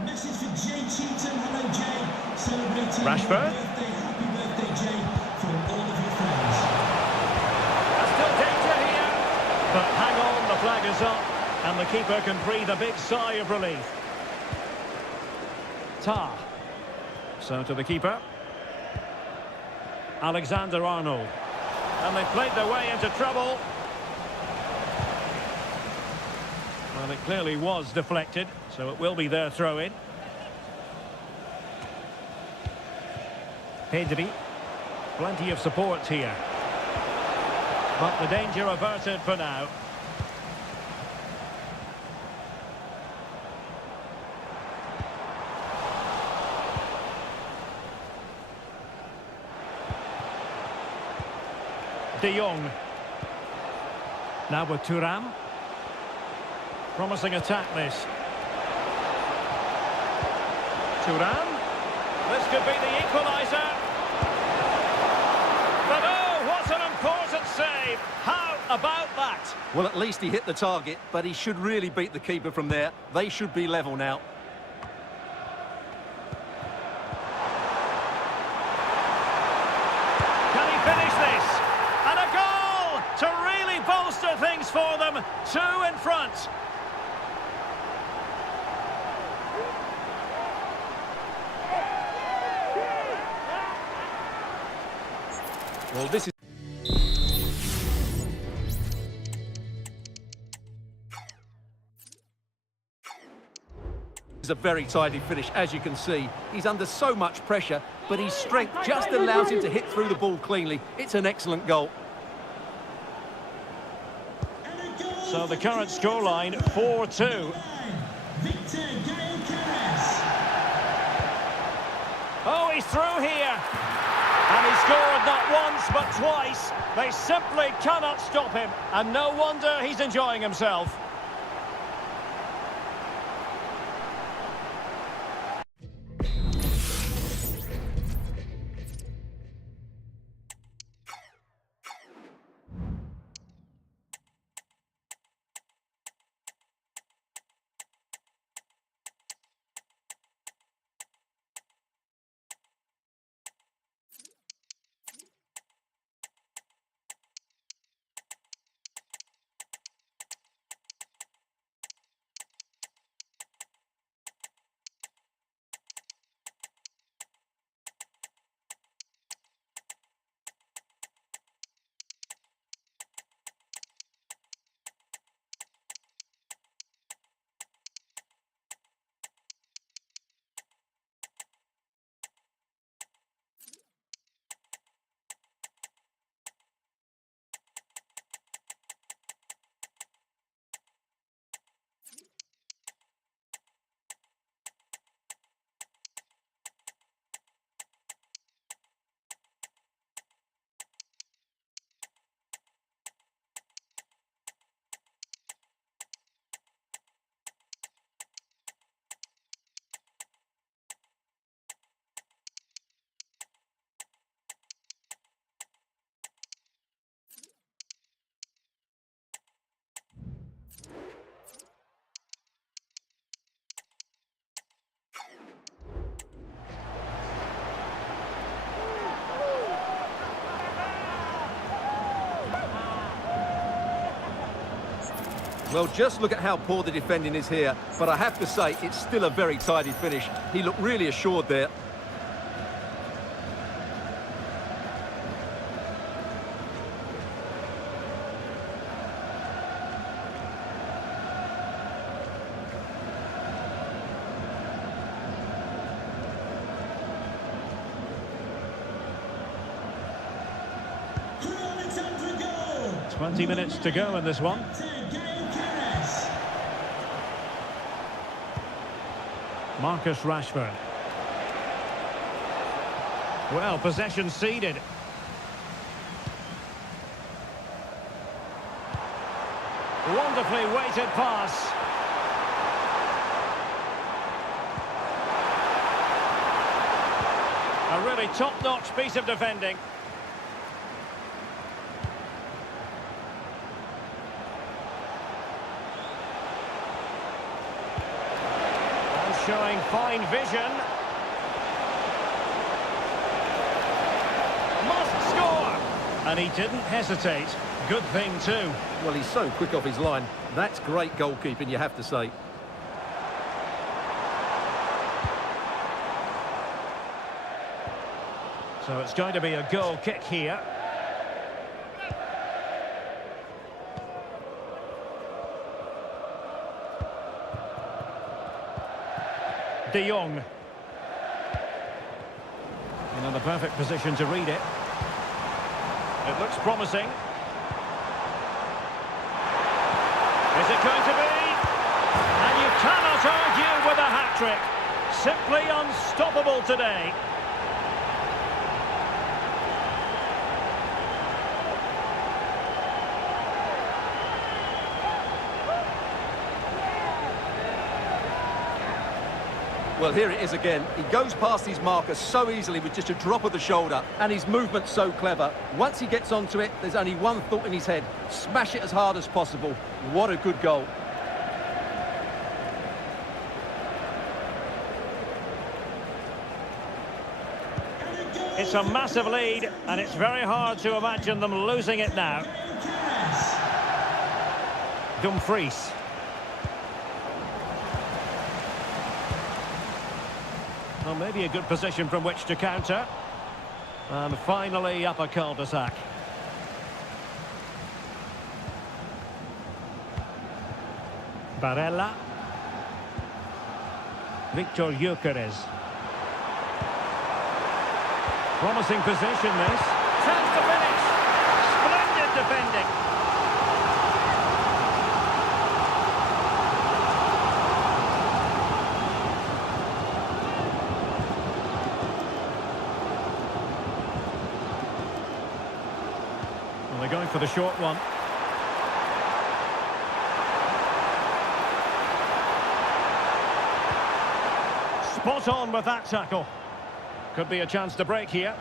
Message for Jay Cheatham. Hello, Jay. Celebrating Rashford. your birthday. Happy birthday, Jay, from all of your friends. There's still danger here. But hang on, the flag is up. And the keeper can breathe a big sigh of relief. Tar. So to the keeper. Alexander-Arnold. And they've played their way into trouble. Well, it clearly was deflected, so it will be their throw-in. Pedri. Plenty of support here. But the danger averted for now. De Jong. Now with Thuram. Promising attack, this. Thuram. This could be the equaliser. But oh, what an important save. How about that? Well, at least he hit the target, but he should really beat the keeper from there. They should be level now. Can he finish this? And a goal to really bolster things for them. 2 in front. Well, this is a very tidy finish, as you can see. He's under so much pressure, but his strength just allows him to hit through the ball cleanly. It's an excellent goal. So the current scoreline, 4-2. Oh, he's through here. And he scored not once, but twice. They simply cannot stop him. And no wonder he's enjoying himself. Well, just look at how poor the defending is here. But I have to say, it's still a very tidy finish. He looked really assured there. Chronometer to go. 20 minutes to go in this one. Marcus Rashford. Well, possession ceded. Wonderfully weighted pass. A really top-notch piece of defending. Showing fine vision. Must score! And he didn't hesitate. Good thing too. Well, he's so quick off his line. That's great goalkeeping, you have to say. So it's going to be a goal kick here. De Jong. In the perfect position to read it. It looks promising. Is it going to be? And you cannot argue with a hat-trick. Simply unstoppable today. Well, here it is again. He goes past his marker so easily with just a drop of the shoulder, and his movement's so clever. Once he gets onto it, there's only one thought in his head: smash it as hard as possible. What a good goal. It's a massive lead, and it's very hard to imagine them losing it now. Dumfries. Well, maybe a good position from which to counter. And finally up a cul-de-sac. Barella. Victor Gyökeres. Promising position, this. Chance to finish. Splendid defending. Well, they're going for the short one. Spot on with that tackle. Could be a chance to break here.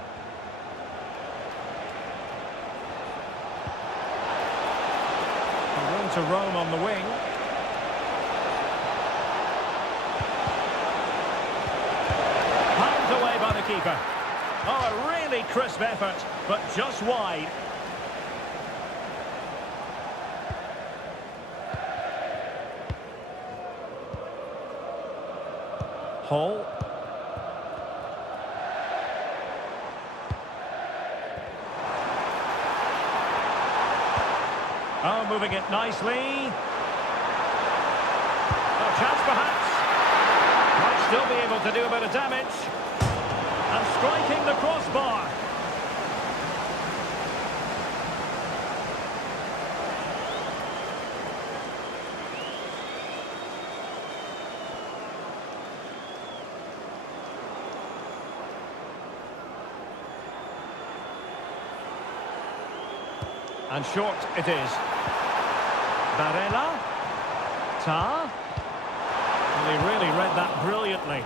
Room to roam on the wing. Pounded away by the keeper. Oh, a really crisp effort, but just wide. Hall. Oh, moving it nicely. A chance perhaps. Might still be able to do a bit of damage. And striking the crossbar. And short it is. Barella. Tar. Well, he really read that brilliantly.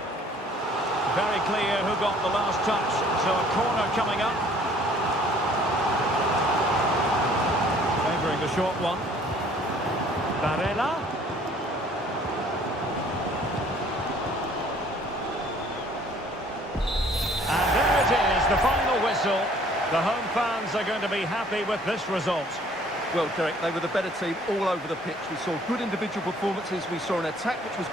Very clear who got the last touch. So a corner coming up. Favouring the short one. Barella. And there it is, the final whistle. The home fans are going to be happy with this result. Well, Derek, they were the better team all over the pitch. We saw good individual performances. We saw an attack which was...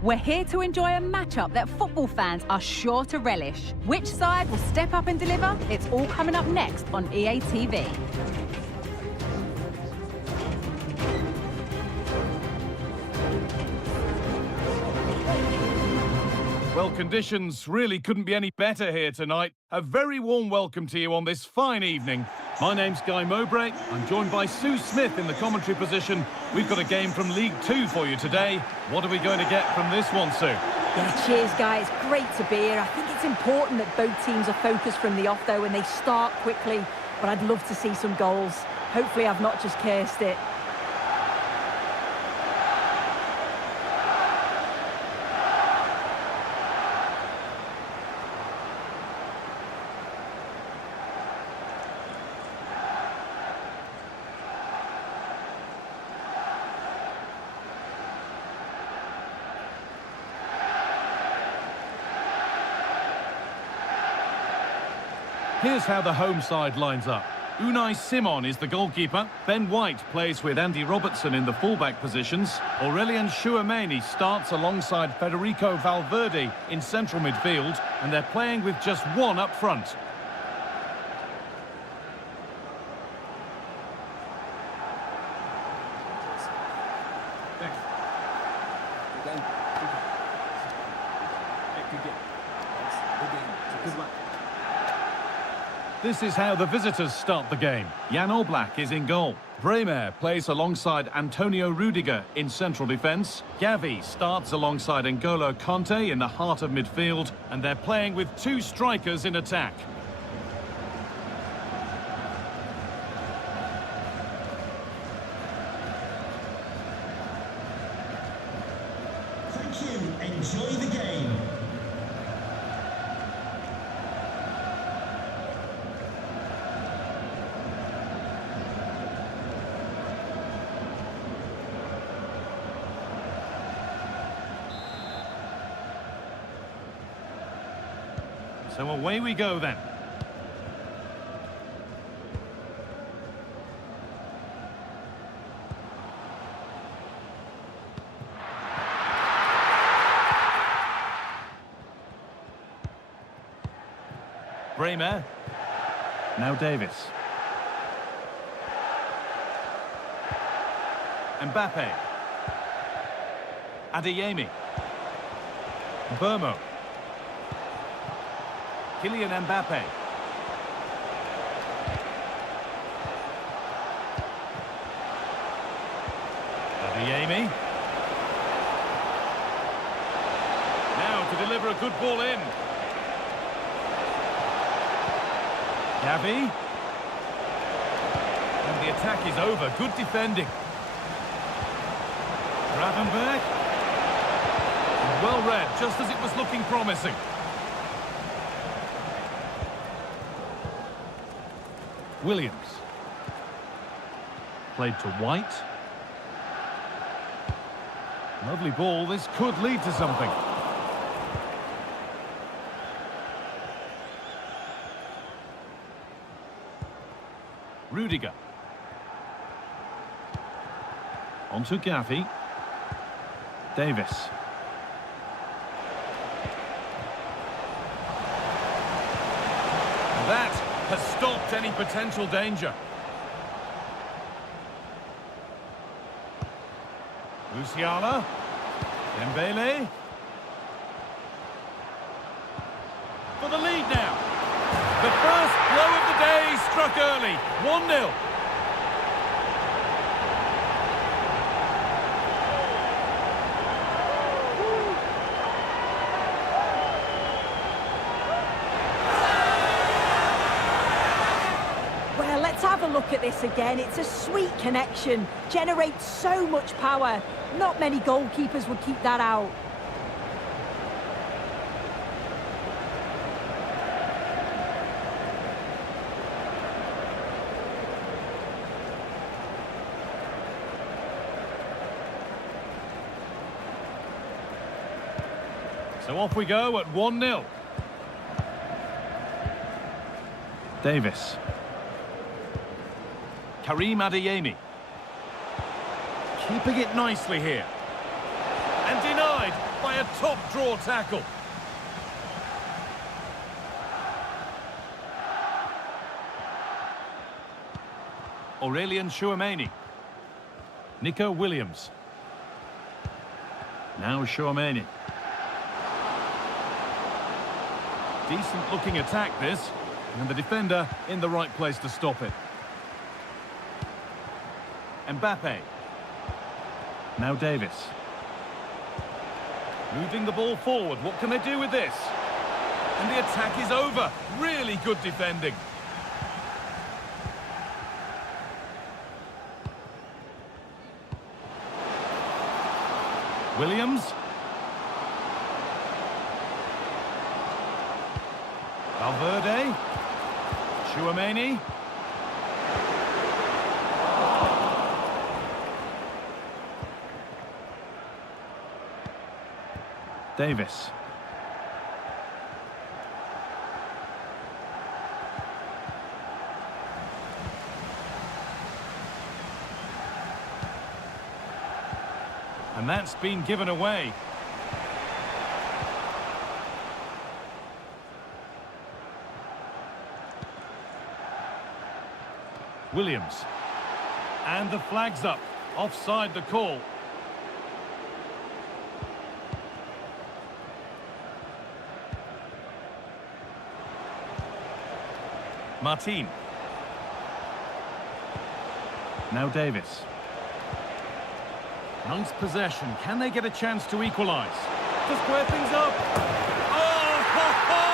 We're here to enjoy a matchup that football fans are sure to relish. Which side will step up and deliver? It's all coming up next on EA TV. Well, conditions really couldn't be any better here tonight. A very warm welcome to you on this fine evening. My name's Guy Mowbray. I'm joined by Sue Smith in the commentary position. We've got a game from League Two for you today. What are we going to get from this one, Sue? Yeah, cheers, guys. Great to be here. I think it's important that both teams are focused from the off, though, and they start quickly. But I'd love to see some goals. Hopefully I've not just cursed it. Here's how the home side lines up. Unai Simon is the goalkeeper. Ben White plays with Andy Robertson in the fullback positions. Aurelien Chouameni starts alongside Federico Valverde in central midfield, and they're playing with just one up front. Thanks. Good game. Good game. Thanks. Good game. Good luck. This is how the visitors start the game. Jan Oblak is in goal. Bremer plays alongside Antonio Rudiger in central defence. Gavi starts alongside N'Golo Kanté in the heart of midfield, and they're playing with two strikers in attack. Thank you. Enjoy the game. So away we go then. Bremer. Now Davis. Mbappe. Adeyemi. Burmo. Kylian Mbappe. Adeyemi. Now to deliver a good ball in. Gavi. And the attack is over. Good defending. Gravenberg. Well read, just as it was looking promising. Williams. Played to White. Lovely ball. This could lead to something. Rudiger. On to Gavi. Davis. That has stopped any potential danger. Luciana. Dembele. For the lead now. The first blow of the day struck early. 1-0. Well, let's have a look at this again. It's a sweet connection. Generates so much power. Not many goalkeepers would keep that out. So off we go at 1-0. Davis. Karim Adeyemi. Keeping it nicely here. And denied. by a top-draw tackle. Aurelian Chouameni. Nico Williams. Now Chouameni. Decent looking attack this, and the defender in the right place to stop it. Mbappe. Now Davis. Moving the ball forward, what can they do with this? And the attack is over. Really good defending. Williams. Valverde. Chouameni. Davis. And that's been given away. Williams. And the flag's up. Offside the call. Martin. Now Davis. Nice possession. Can they get a chance to equalise? To square things up. Oh, ho, ho!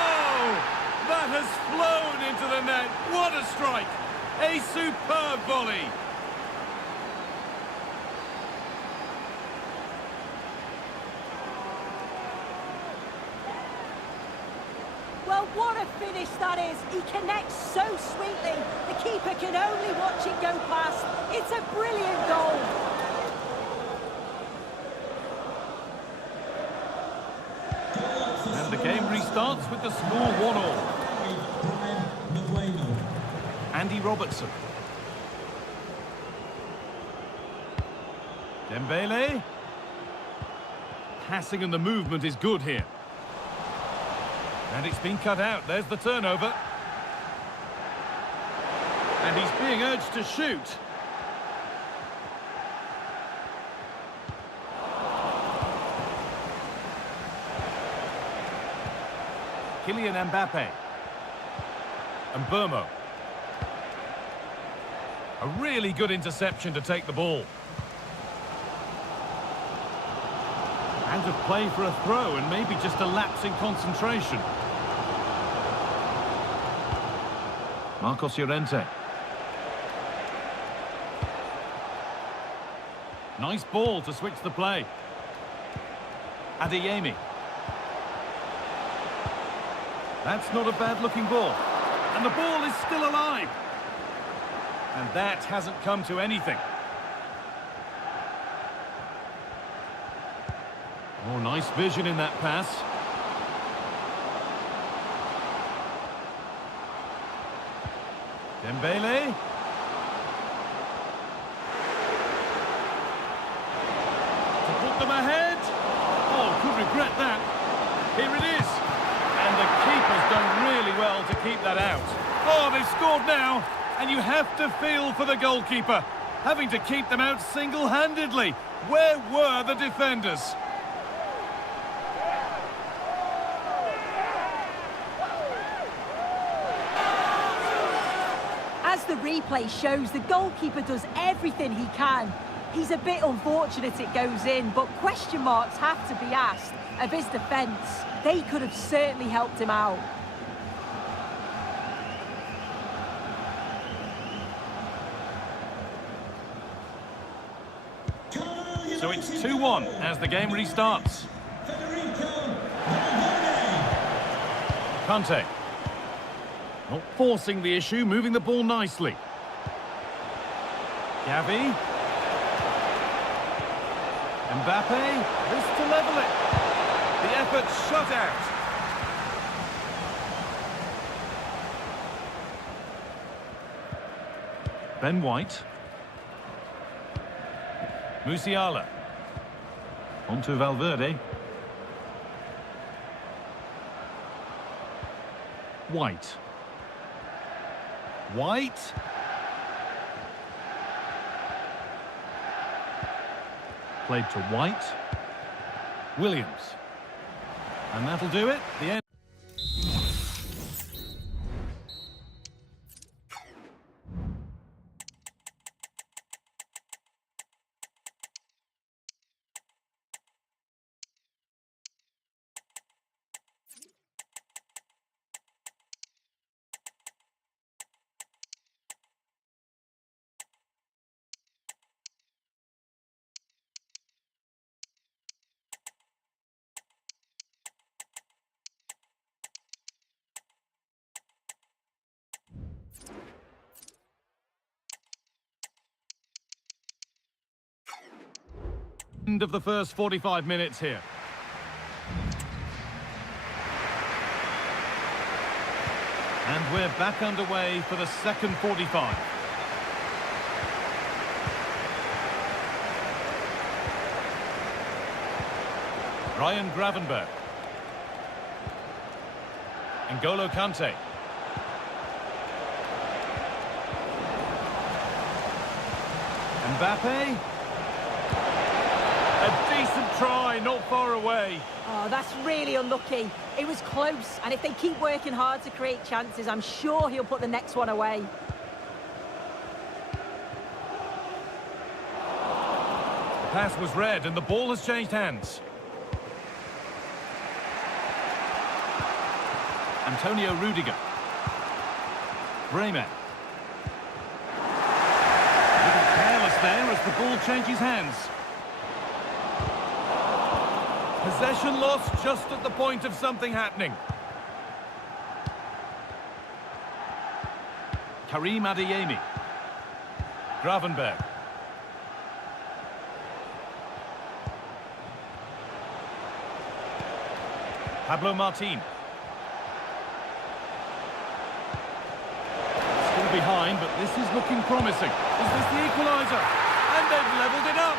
That has flown into the net. What a strike! A superb volley. Well, what a finish that is. He connects so sweetly. The keeper can only watch it go past. It's a brilliant goal. And the game restarts with the score 1-1. Andy Robertson. Dembele. Passing and the movement is good here. And it's been cut out. There's the turnover. And he's being urged to shoot. Kylian Mbappe. And Burmo. A really good interception to take the ball. Out of play for a throw and maybe just a lapse in concentration. Marcos Llorente. Nice ball to switch the play. Adeyemi. That's not a bad-looking ball. And the ball is still alive. And that hasn't come to anything. Oh, nice vision in that pass. Dembele. To put them ahead. Oh, could regret that. Here it is. And the keeper's done really well to keep that out. Oh, they've scored now. And you have to feel for the goalkeeper, having to keep them out single-handedly. Where were the defenders? As the replay shows, the goalkeeper does everything he can. He's a bit unfortunate it goes in, but question marks have to be asked of his defence. They could have certainly helped him out. So it's 2-1 as the game restarts. Kante. Not forcing the issue, moving the ball nicely. Gavi. Mbappe. This to level it. The effort shut out. Ben White. Musiala. On to Valverde. White. White. Played to White. Williams. And that'll do it. The end. End of the first 45 minutes here. And we're back underway for the second 45. Ryan Gravenberg. N'Golo Kante. Mbappe. A decent try, not far away. Oh, that's really unlucky. It was close, and if they keep working hard to create chances, I'm sure he'll put the next one away. The pass was read, and the ball has changed hands. Antonio Rudiger. Bremer. A little careless there as the ball changes hands. Possession lost just at the point of something happening. Karim Adeyemi. Gravenberg. Pablo Martin. Still behind, but this is looking promising. Is this the equaliser? And they've levelled it up.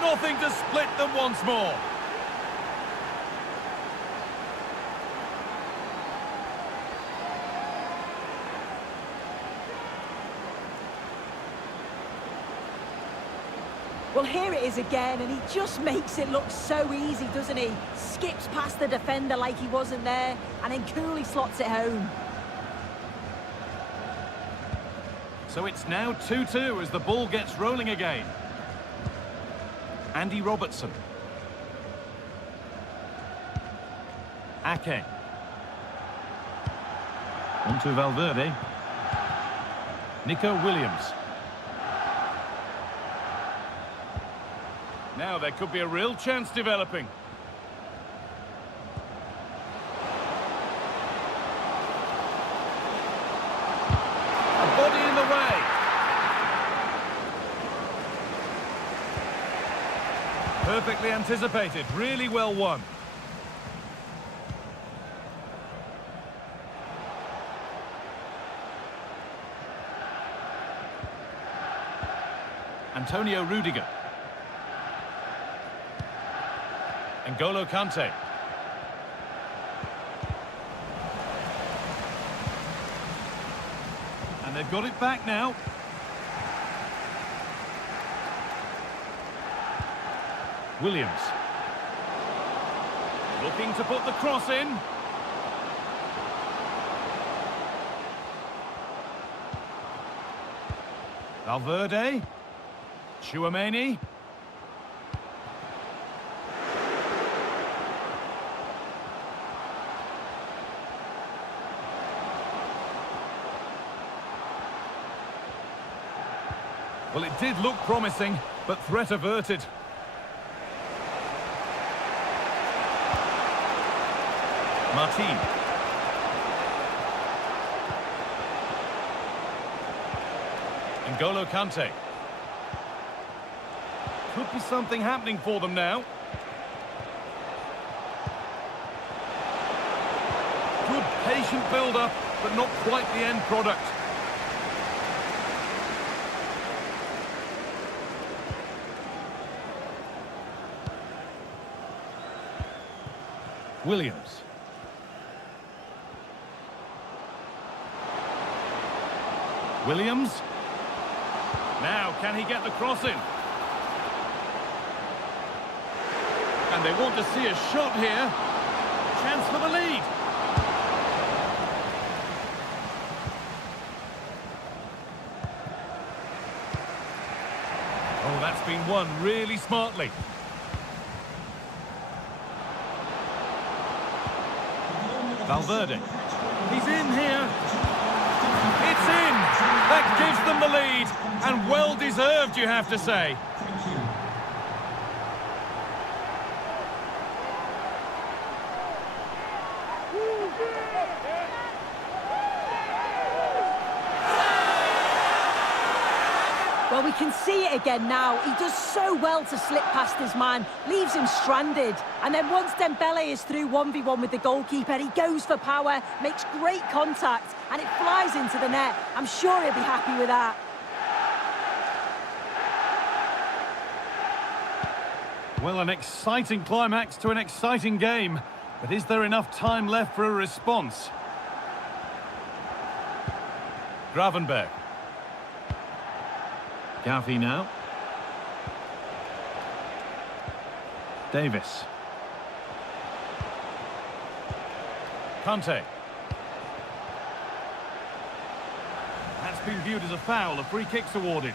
Nothing to split them once more. Well, here it is again, and he just makes it look so easy, doesn't he? Skips past the defender like he wasn't there, and then coolly slots it home. So it's now 2-2 as the ball gets rolling again. Andy Robertson. Ake. On to Valverde. Nico Williams. Now there could be a real chance developing. A body in the way. Perfectly anticipated, really well won. Antonio Rudiger. N'Golo Kante. And they've got it back now. Williams. Looking to put the cross in. Valverde. Tchouaméni. Well, it did look promising, but threat averted. Martin. N'Golo Kante. Could be something happening for them now. Good patient build-up, but not quite the end product. Williams. Williams. Now, can he get the cross in? And they want to see a shot here. Chance for the lead. Oh, that's been won really smartly. Valverde. He's in here. It's in. That gives them the lead. And well deserved, you have to say. Well, we can see it again now. He does so well to slip past his man, leaves him stranded. And then once Dembele is through 1v1 with the goalkeeper, he goes for power, makes great contact, and it flies into the net. I'm sure he'll be happy with that. Well, an exciting climax to an exciting game. But is there enough time left for a response? Gravenberg. Gavi now. Davis. Kante. That's been viewed as a foul. A free kick's awarded.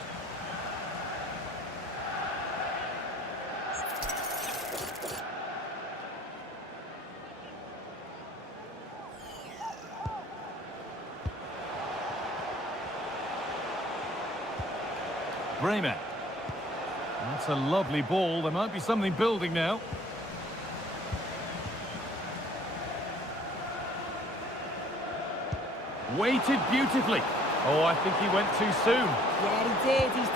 Bremer. That's a lovely ball. There might be something building now. Waited beautifully. Oh, I think he went too soon. Yeah, he did. He's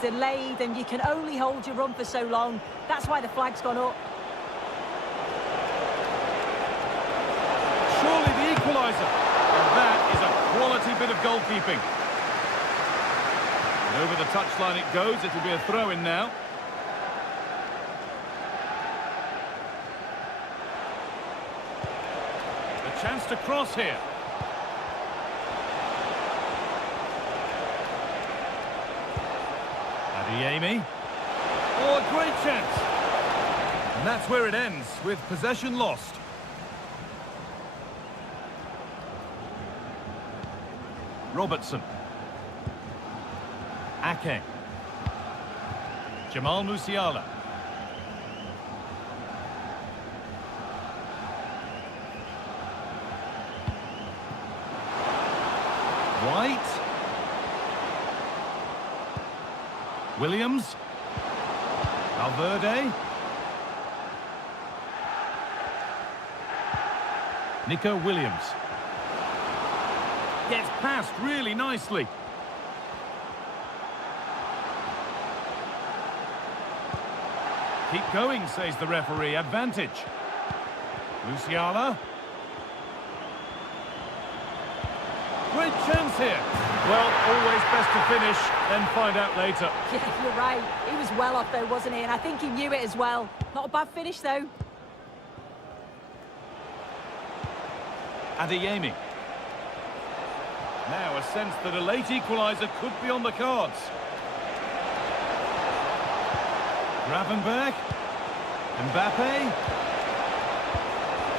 delayed, and you can only hold your run for so long. That's why the flag's gone up. Surely the equaliser. And that is a quality bit of goalkeeping. And over the touchline it goes. It'll be a throw-in now. A chance to cross here. Adeyemi. Oh, a great chance. And that's where it ends, with possession lost. Robertson. Ake. Jamal Musiala. White. Williams. Valverde. Nico Williams. Gets past really nicely. Keep going, says the referee. Advantage. Musiala. Great chance here. Well, always best to finish, then find out later. Yeah, you're right. He was well off though, wasn't he? And I think he knew it as well. Not a bad finish though. Adeyemi. Now a sense that a late equaliser could be on the cards. Gravenberg. Mbappe.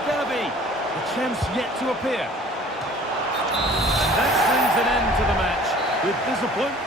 Gavi. A chance yet to appear. And that brings an end to the match with disappointment.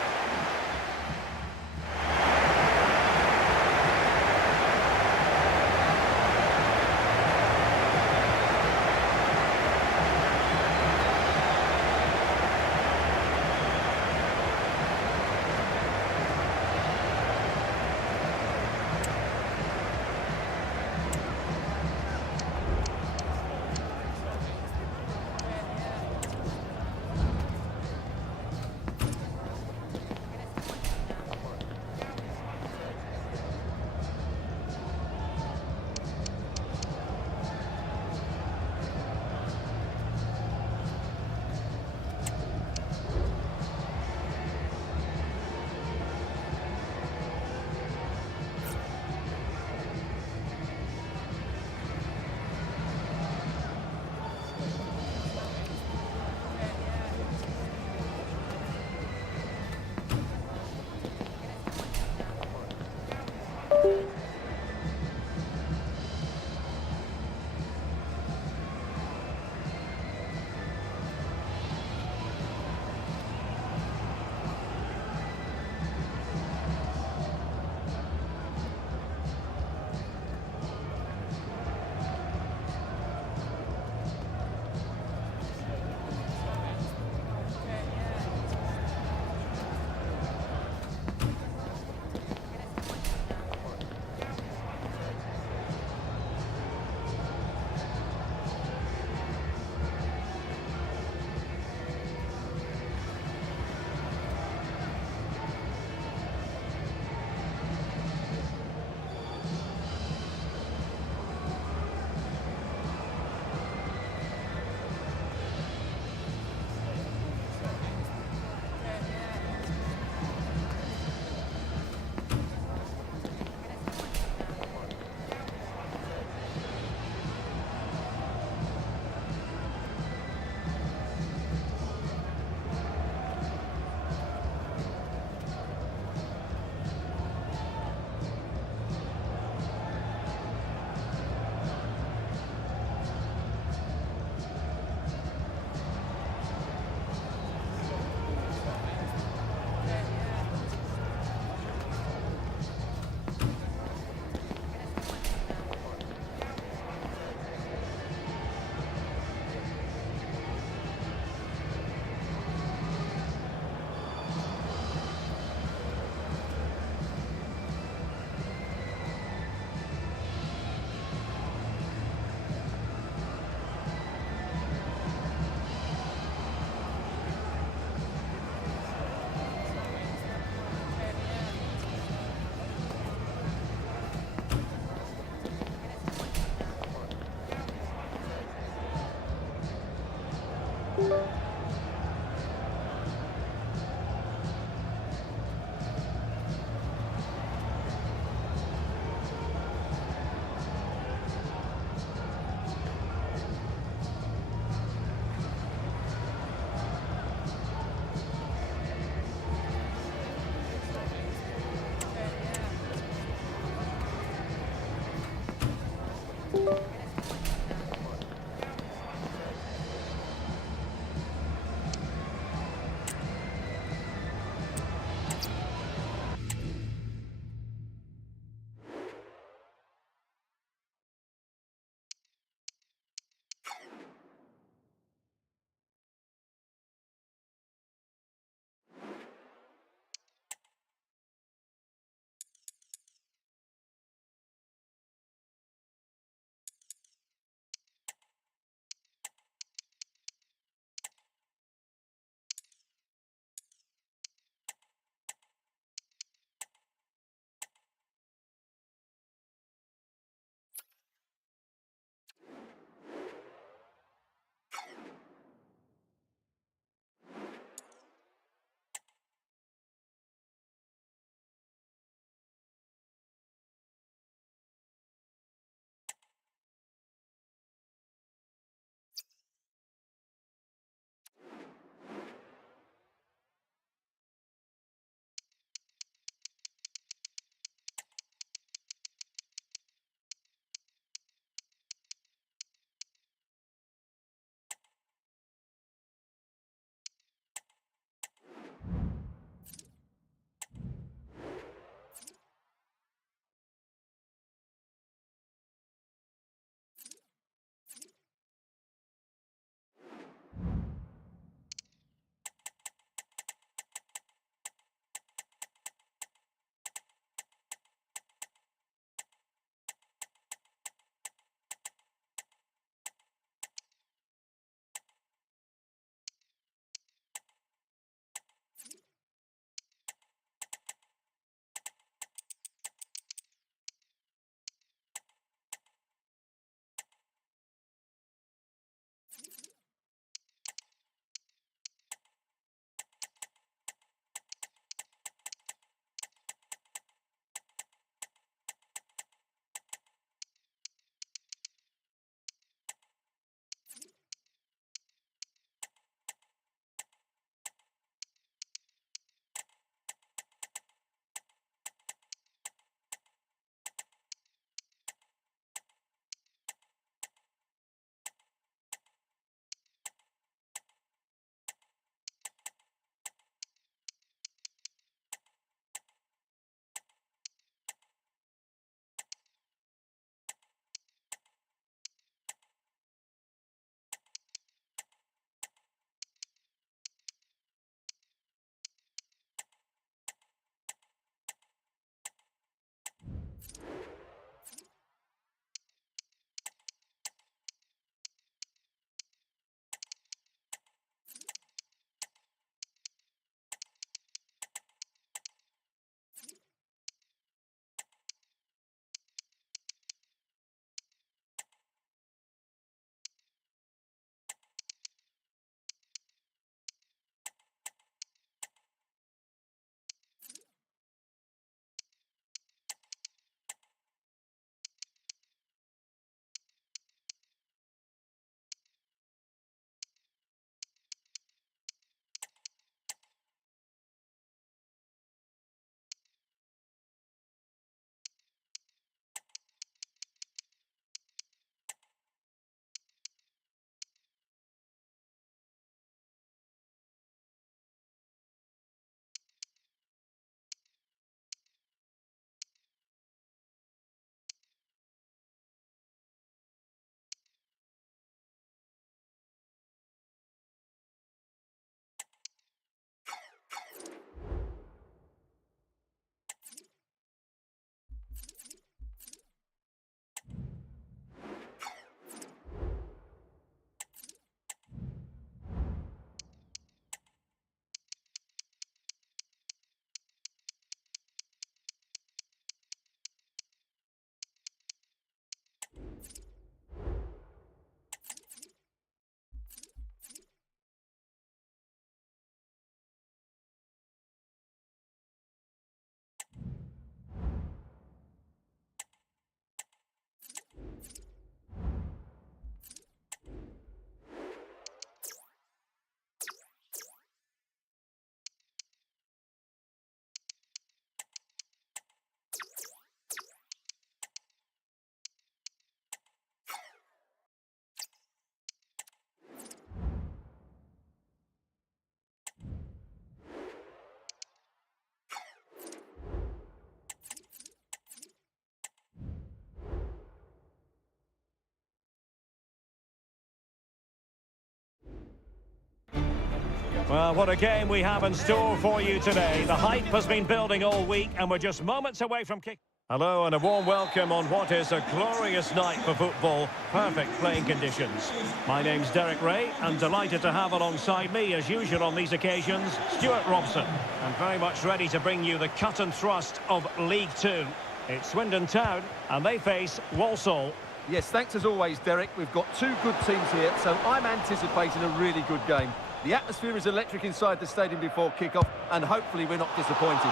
Well, what a game we have in store for you today. The hype has been building all week, and we're just moments away from kick. Hello, and a warm welcome on what is a glorious night for football. Perfect playing conditions. My name's Derek Ray, and delighted to have alongside me, as usual on these occasions, Stuart Robson. And very much ready to bring you the cut and thrust of League Two. It's Swindon Town, and they face Walsall. Yes, thanks as always, Derek. We've got two good teams here, so I'm anticipating a really good game. The atmosphere is electric inside the stadium before kick-off, and hopefully we're not disappointed.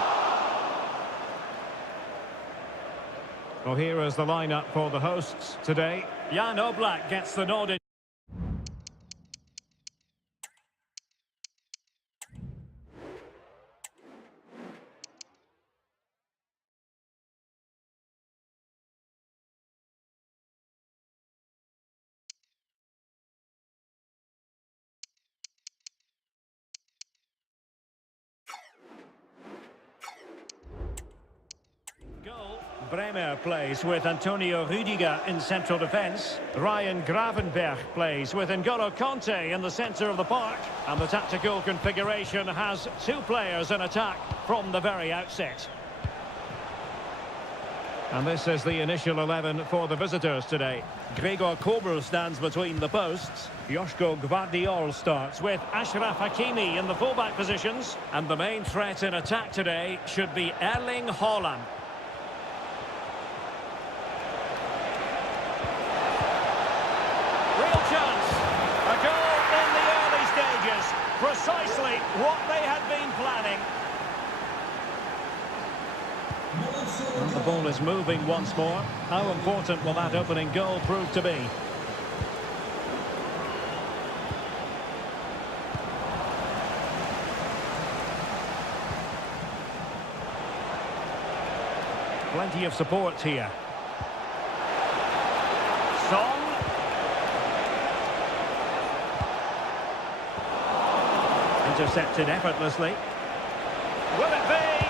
Well, here is the lineup for the hosts today. Jan Oblak gets the nod in. Bremer plays with Antonio Rudiger in central defence. Ryan Gravenberch plays with N'Golo Kanté in the centre of the park. And the tactical configuration has two players in attack from the very outset. And this is the initial 11 for the visitors today. Gregor Kobel stands between the posts. Joško Gvardiol starts with Achraf Hakimi in the fullback positions. And the main threat in attack today should be Erling Haaland. Precisely what they had been planning. And the ball is moving once more. How important will that opening goal prove to be? Plenty of support here. Song. Intercepted effortlessly. Will it be?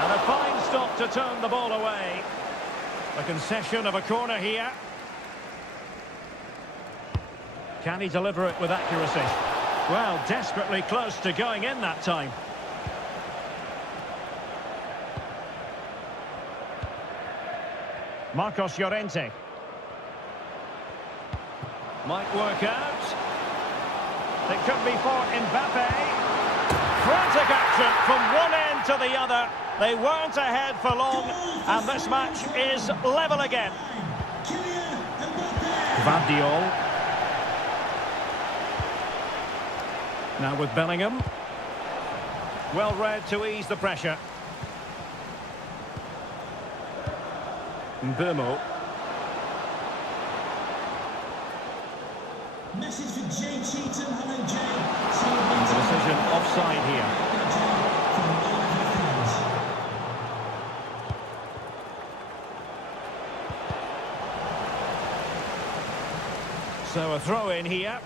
And a fine stop to turn the ball away. A concession of a corner here. Can he deliver it with accuracy? Well, desperately close to going in that time. Marcos Llorente. Might work out. It could be for Mbappe. Frantic action from one end to the other. They weren't ahead for long, and this match is level again. Gvardiol. Now with Bellingham. Well read to ease the pressure. Mbeumo. Message for Jay Cheatham. Hello, Jay. And the decision offside here. So a throw in here.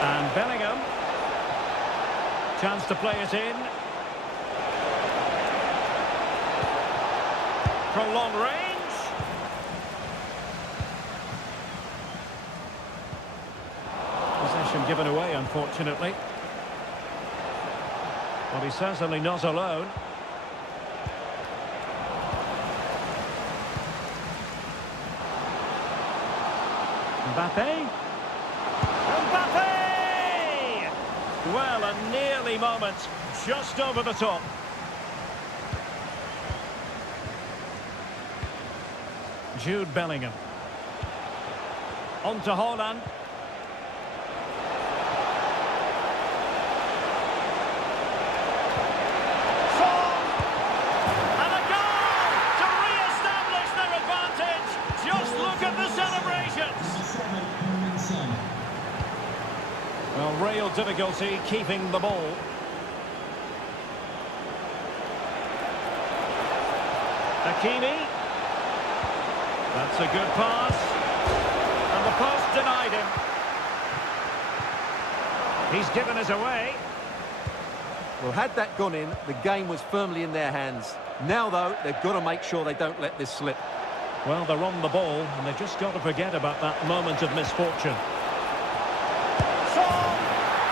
And Bellingham. Chance to play it in. From long range. Possession given away, unfortunately. Well, he's certainly not alone. Mbappe. Mbappe! Well, a nearly moment, just over the top. Jude Bellingham. On to Haaland. And a goal to re-establish their advantage. Just look at the celebrations. Well, real difficulty keeping the ball. Hakimi. That's a good pass. And the post denied him. He's given us away. Well, had that gone in, the game was firmly in their hands. Now, though, they've got to make sure they don't let this slip. Well, they're on the ball, and they've just got to forget about that moment of misfortune. Son!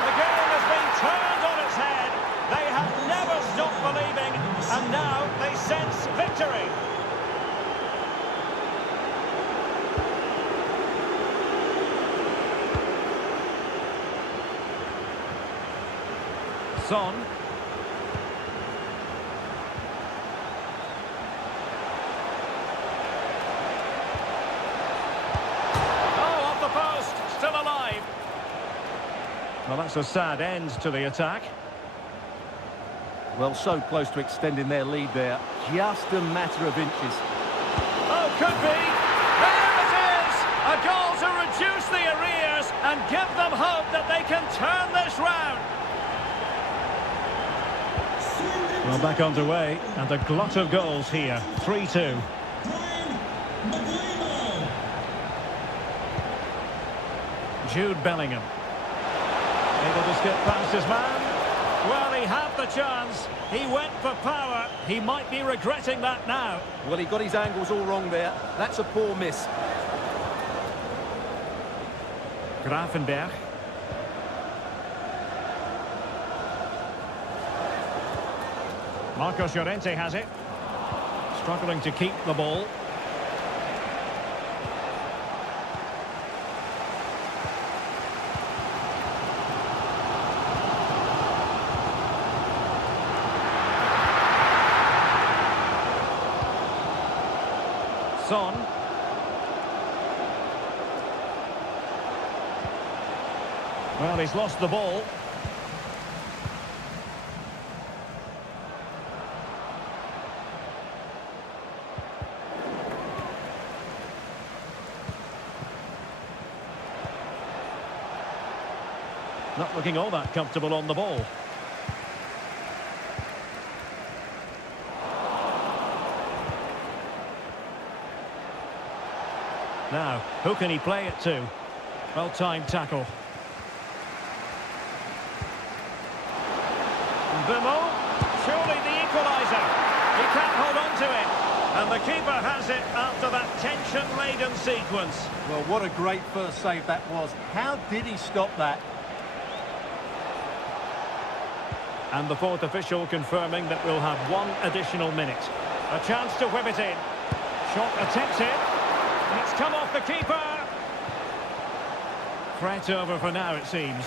The game has been turned on its head. They have never stopped believing, and now they sense victory. Son. Oh, off the post, still alive. Well, that's a sad end to the attack. Well, so close to extending their lead there. Just a matter of inches. Oh, could be. There it is! A goal to reduce the arrears and give them hope that they can turn this round. Well, back underway, and a glut of goals here. 3-2. Jude Bellingham. Able to skip past his man. Well, he had the chance. He went for power. He might be regretting that now. Well, he got his angles all wrong there. That's a poor miss. Grafenberg. Marcos Llorente has it. Struggling to keep the ball. Son. Well, he's lost the ball. Not looking all that comfortable on the ball. Now, who can he play it to? Well-timed tackle. Bimo, surely the equaliser. He can't hold on to it. And the keeper has it after that tension-laden sequence. Well, what a great first save that was. How did he stop that? And the fourth official confirming that we'll have one additional minute. A chance to whip it in. Shot attempted. And it's come off the keeper. Threat over for now, it seems.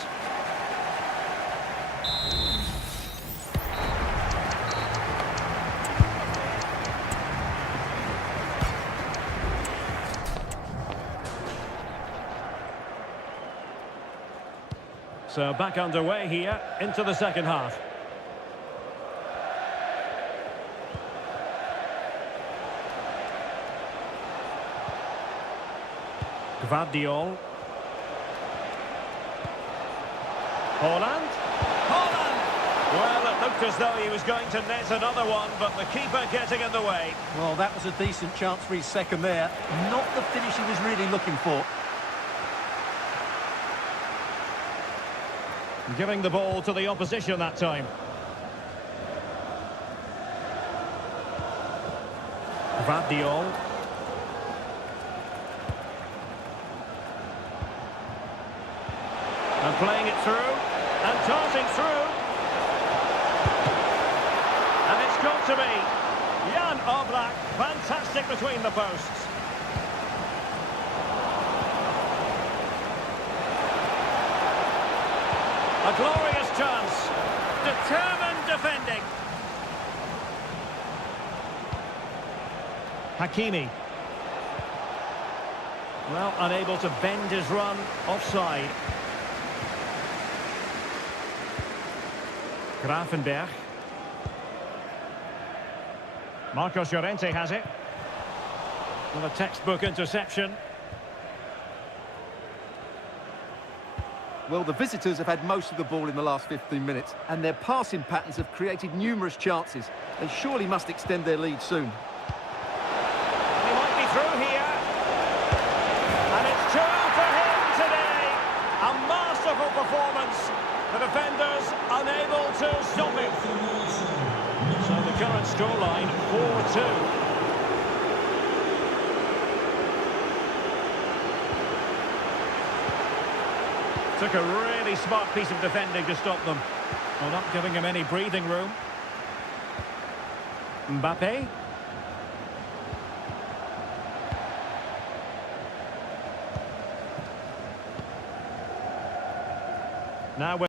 So back underway here into the second half. Gvardiol. Haaland. Well, it looked as though he was going to net another one, but the keeper getting in the way. Well, that was a decent chance for his second there. Not the finish he was really looking for. Giving the ball to the opposition that time. Gvardiol. And playing it through, and darting through. And it's got to be Jan Oblak, fantastic between the posts. A glorious chance, determined defending. Hakimi. Well, unable to bend his run, offside. Grafenberg. Marcos Llorente has it. Well, a textbook interception. Well, the visitors have had most of the ball in the last 15 minutes, and their passing patterns have created numerous chances. They surely must extend their lead soon. He might be through here. And it's two for him today. A masterful performance. The defenders unable to stop him. So the current scoreline, 4-2. Took a really smart piece of defending to stop them. Well, not giving him any breathing room. Mbappe. Now